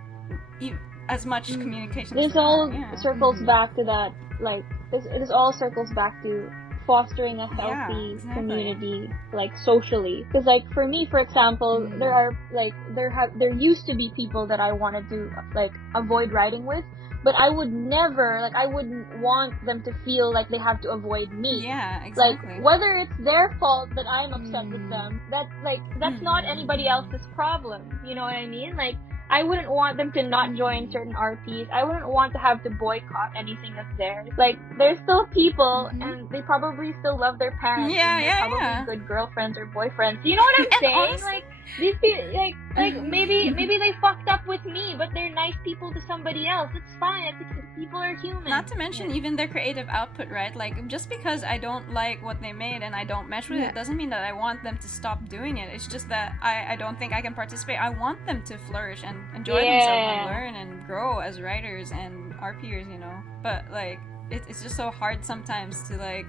as much communication. This all circles back to that, like, this all circles back to fostering a healthy community, like, socially. Because, like, for me, for example, there used to be people that I wanted to, like, avoid writing with, but I would never, like, I wouldn't want them to feel like they have to avoid me. Yeah, exactly. Like, whether it's their fault that I'm upset with them, that's not anybody else's problem. You know what I mean? Like, I wouldn't want them to not join certain RPs. I wouldn't want to have to boycott anything that's theirs. Like, they're still people, and they probably still love their parents. Yeah, and they're probably good girlfriends or boyfriends. You know what I'm saying? Honestly, like, These people, like maybe they fucked up with me, but they're nice people to somebody else. It's fine. People are human. Not to mention even their creative output, right? Like, just because I don't like what they made and I don't mesh with it doesn't mean that I want them to stop doing it. It's just that I don't think I can participate. I want them to flourish and enjoy themselves and learn and grow as writers and RPers, you know? But, like, it's just so hard sometimes to, like,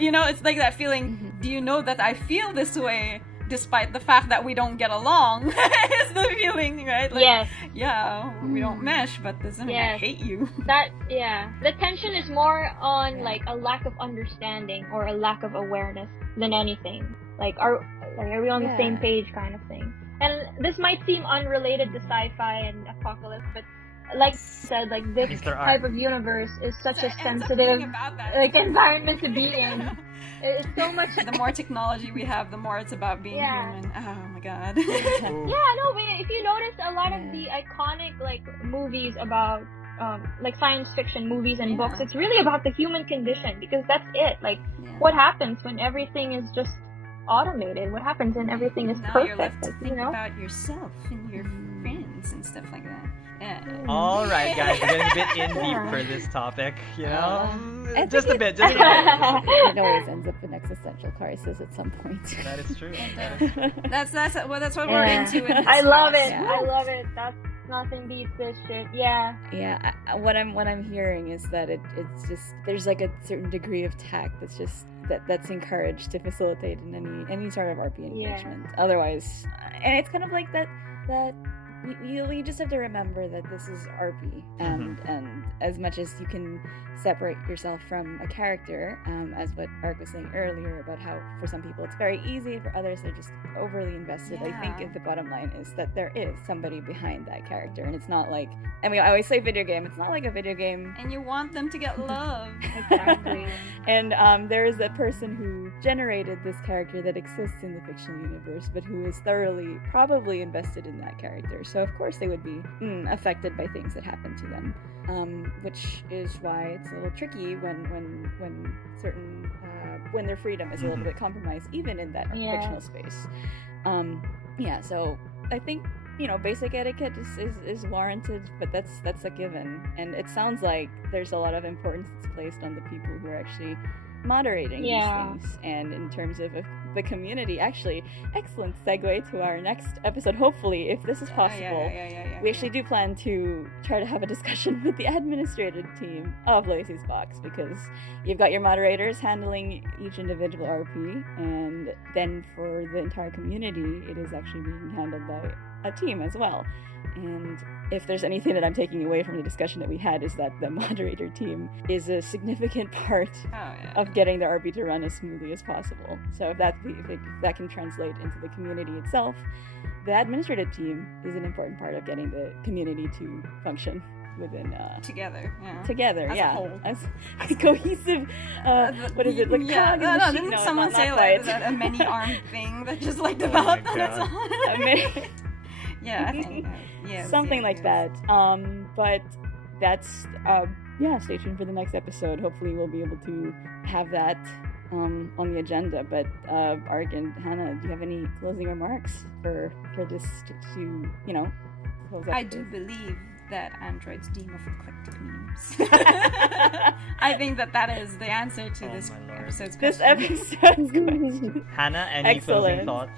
you know, it's like that feeling, do you know that I feel this way despite the fact that we don't get along? Is the feeling, right? Like, yes. Yeah, we don't mesh, but doesn't mean I hate you. The tension is more on, like, a lack of understanding or a lack of awareness than anything. Like, are we on the same page kind of thing? And this might seem unrelated to sci-fi and apocalypse, but like I said, like, this type of universe is such a sensitive, like, environment to be in. It's so much. The more technology we have, the more it's about being human. Oh my god. But if you notice, a lot of the iconic, like, movies about like science fiction movies and books, it's really about the human condition, because that's it. Like, what happens when everything is just automated? What happens when everything is perfect? You're left to like, think you know? about yourself and your friends and stuff like that. All right, guys, we're getting a bit in deep for this topic, you know? Just a bit. It always ends up in existential crisis at some point. That is true. That's what we're into. I love it. I love it. That's nothing beats this shit. Yeah. Yeah. What I'm hearing is that it's just, there's like a certain degree of tact that's just that's encouraged to facilitate in any sort of RP engagement. Otherwise, and it's kind of like that. You just have to remember that this is RP, and as much as you can separate yourself from a character, as what Ark was saying earlier about how for some people it's very easy, for others they're just overly invested. I think the bottom line is that there is somebody behind that character, and it's not like, I mean, I always say video game, it's not like a video game. And you want them to get love. Exactly. And there is a person who generated this character that exists in the fictional universe, but who is thoroughly, probably invested in that character. So of course they would be affected by things that happen to them, which is why it's a little tricky when certain when their freedom is a little bit compromised, even in that fictional space. So I think, you know, basic etiquette is warranted, but that's a given. And it sounds like there's a lot of importance that's placed on the people who are actually moderating these things. And in terms of the community, actually, excellent segue to our next episode. Hopefully, if this is possible, we actually do plan to try to have a discussion with the administrative team of Lacie's Box, because you've got your moderators handling each individual RP, and then for the entire community, it is actually being handled by a team as well. And if there's anything that I'm taking away from the discussion that we had, is that the moderator team is a significant part of getting the RP to run as smoothly as possible. So if that can translate into the community itself, the administrative team is an important part of getting the community to function within together as a whole. as a cohesive what is it, like cog in the machine? Didn't no, someone not say quite. like a many-armed thing that just like developed on its own? I think something like that. But that's stay tuned for the next episode. Hopefully we'll be able to have that on the agenda. But Ark and Hannah, do you have any closing remarks for this to close up? I do believe that androids deem of eclectic memes. I think that is the answer to this episode's question. Hannah, any closing thoughts?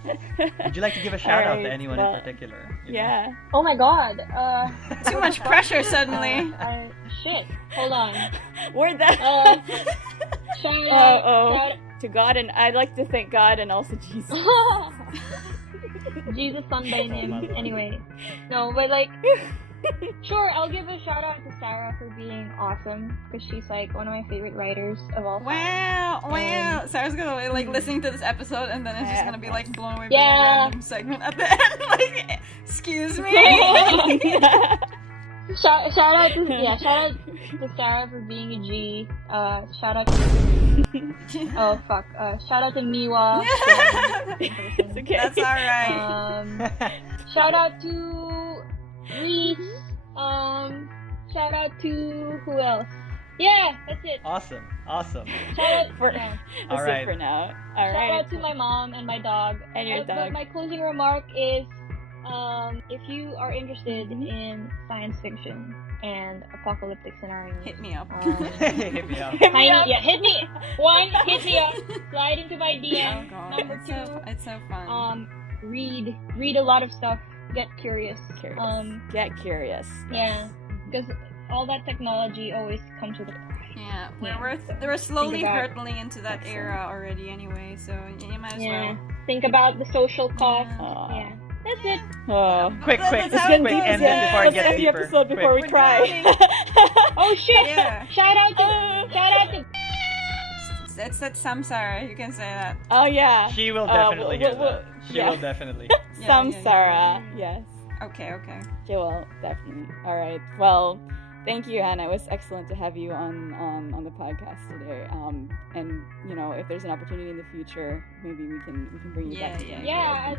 Would you like to give a shout out to anyone in particular? Yeah. Oh my god. Too much pressure suddenly. Shit. Hold on. Where'd that? Shout out to God, and I'd like to thank God and also Jesus. Jesus son by name. Anyway. No, but like, sure, I'll give a shout out to Sarah for being awesome, because she's like one of my favorite writers of all time. Wow. Sarah's gonna be like listening to this episode, and then it's just gonna be like blown away by a random segment at the end. Like, excuse me. Shout out to Sarah for being a G. Shout out to shout out to Miwa. It's okay. That's alright. Shout out to Reese. Shout out to who else? Yeah, that's it. Awesome. Shout out, For, yeah. that's All it right. for now. All Shout right. out to my mom and my dog. And your But dog. my closing remark is, if you are interested Mhm. in science fiction and apocalyptic scenarios, Hit me up. Hit me up. Hit me up. hit me. One, hit me up. Slide into my Oh DM. god, Number it's two, so fun. read a lot of stuff. Get curious. Curious. Get curious. Yeah, because all that technology always comes with a price. Yeah, Yeah, we're slowly about- hurtling into that Excellent. era already anyway, so you might as Yeah. well. Think about the social cost. Aw. Yeah, that's it. Oh. Quick, Let's It's have getting quick, deep, end yeah. before it Let's gets end the deeper. episode before we We're cry. Oh shit! Yeah. Shout out to It's that Samsara, you can say that. Oh yeah. She will definitely hear that. She yeah. will definitely. Yeah, Samsara. Yes. Okay. She will definitely. All right. Well, thank you, Hannah. It was excellent to have you on the podcast today. And you know, if there's an opportunity in the future, maybe we can bring you back. Yeah,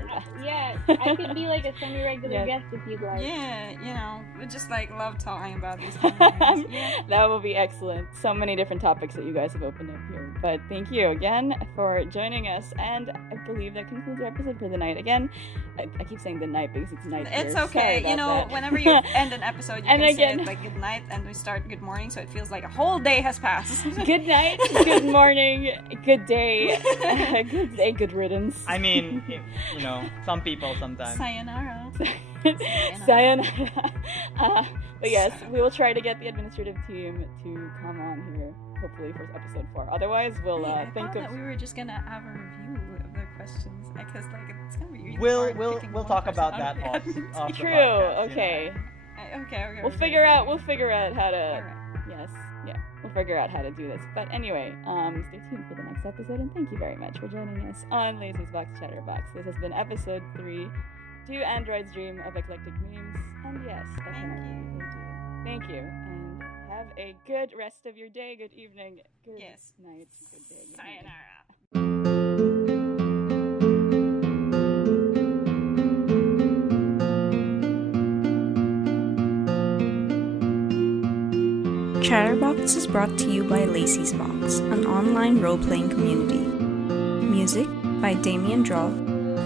I could be like a semi-regular Yeah. guest if you'd like. Yeah, you know, we just like love talking about these things. Yeah. That will be excellent. So many different topics that you guys have opened up here. But thank you again for joining us. And I believe that concludes our episode for the night. Again, I keep saying the night because it's night It's here. okay, Sorry you about know, that. whenever you end an episode, you And can again- say it like good night, and we start good morning, so it feels like a whole day has passed. Good night, good morning, good day, good riddance. I mean, you know, some people sometimes. Sayonara. Sayonara. But yes, we will try to get the administrative team to come on here, hopefully for episode 4. Otherwise, we'll I think thought of. that we were just gonna have a review of their questions, because like it's gonna be really We'll hard we'll picking we'll one talk person about out that of the off, admin off the True. podcast, Okay. You know. Okay. We'll figure out how to. Alright. Yes. Yeah. We'll figure out how to do this. But anyway, stay tuned for the next episode, and thank you very much for joining us on Lacie's Box Chatterbox. This has been episode 3. Do androids dream of eclectic memes? And yes, that's Thank what you. they do. Thank you, and have a good rest of your day, good evening, good Yes. night, good day, good night. Sayonara. Chatterbox is brought to you by Lacie's Box, an online role-playing community. Music by Damien Draw,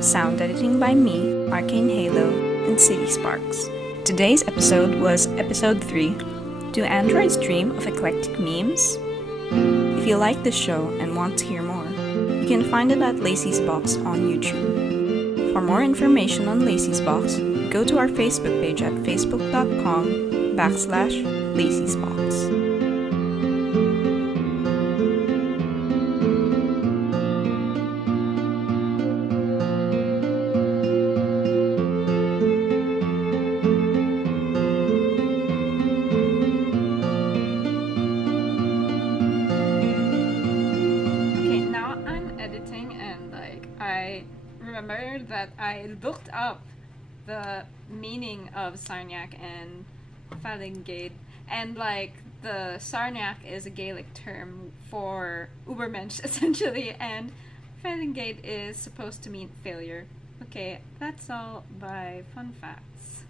sound editing by me, Arcane Halo, and CittiSparks. Today's episode was episode 3, Do Androids Dream of Eclectic Memes? If you like this show and want to hear more, you can find it at Lacie's Box on YouTube. For more information on Lacie's Box, go to our Facebook page at facebook.com/Lacie's Box. Okay, now I'm editing and like I remembered that I looked up the meaning of Sarniac and Falingate, and like the Sarniac is a Gaelic term for Ubermensch essentially, and Falingate is supposed to mean failure. Okay, that's all by Fun Facts.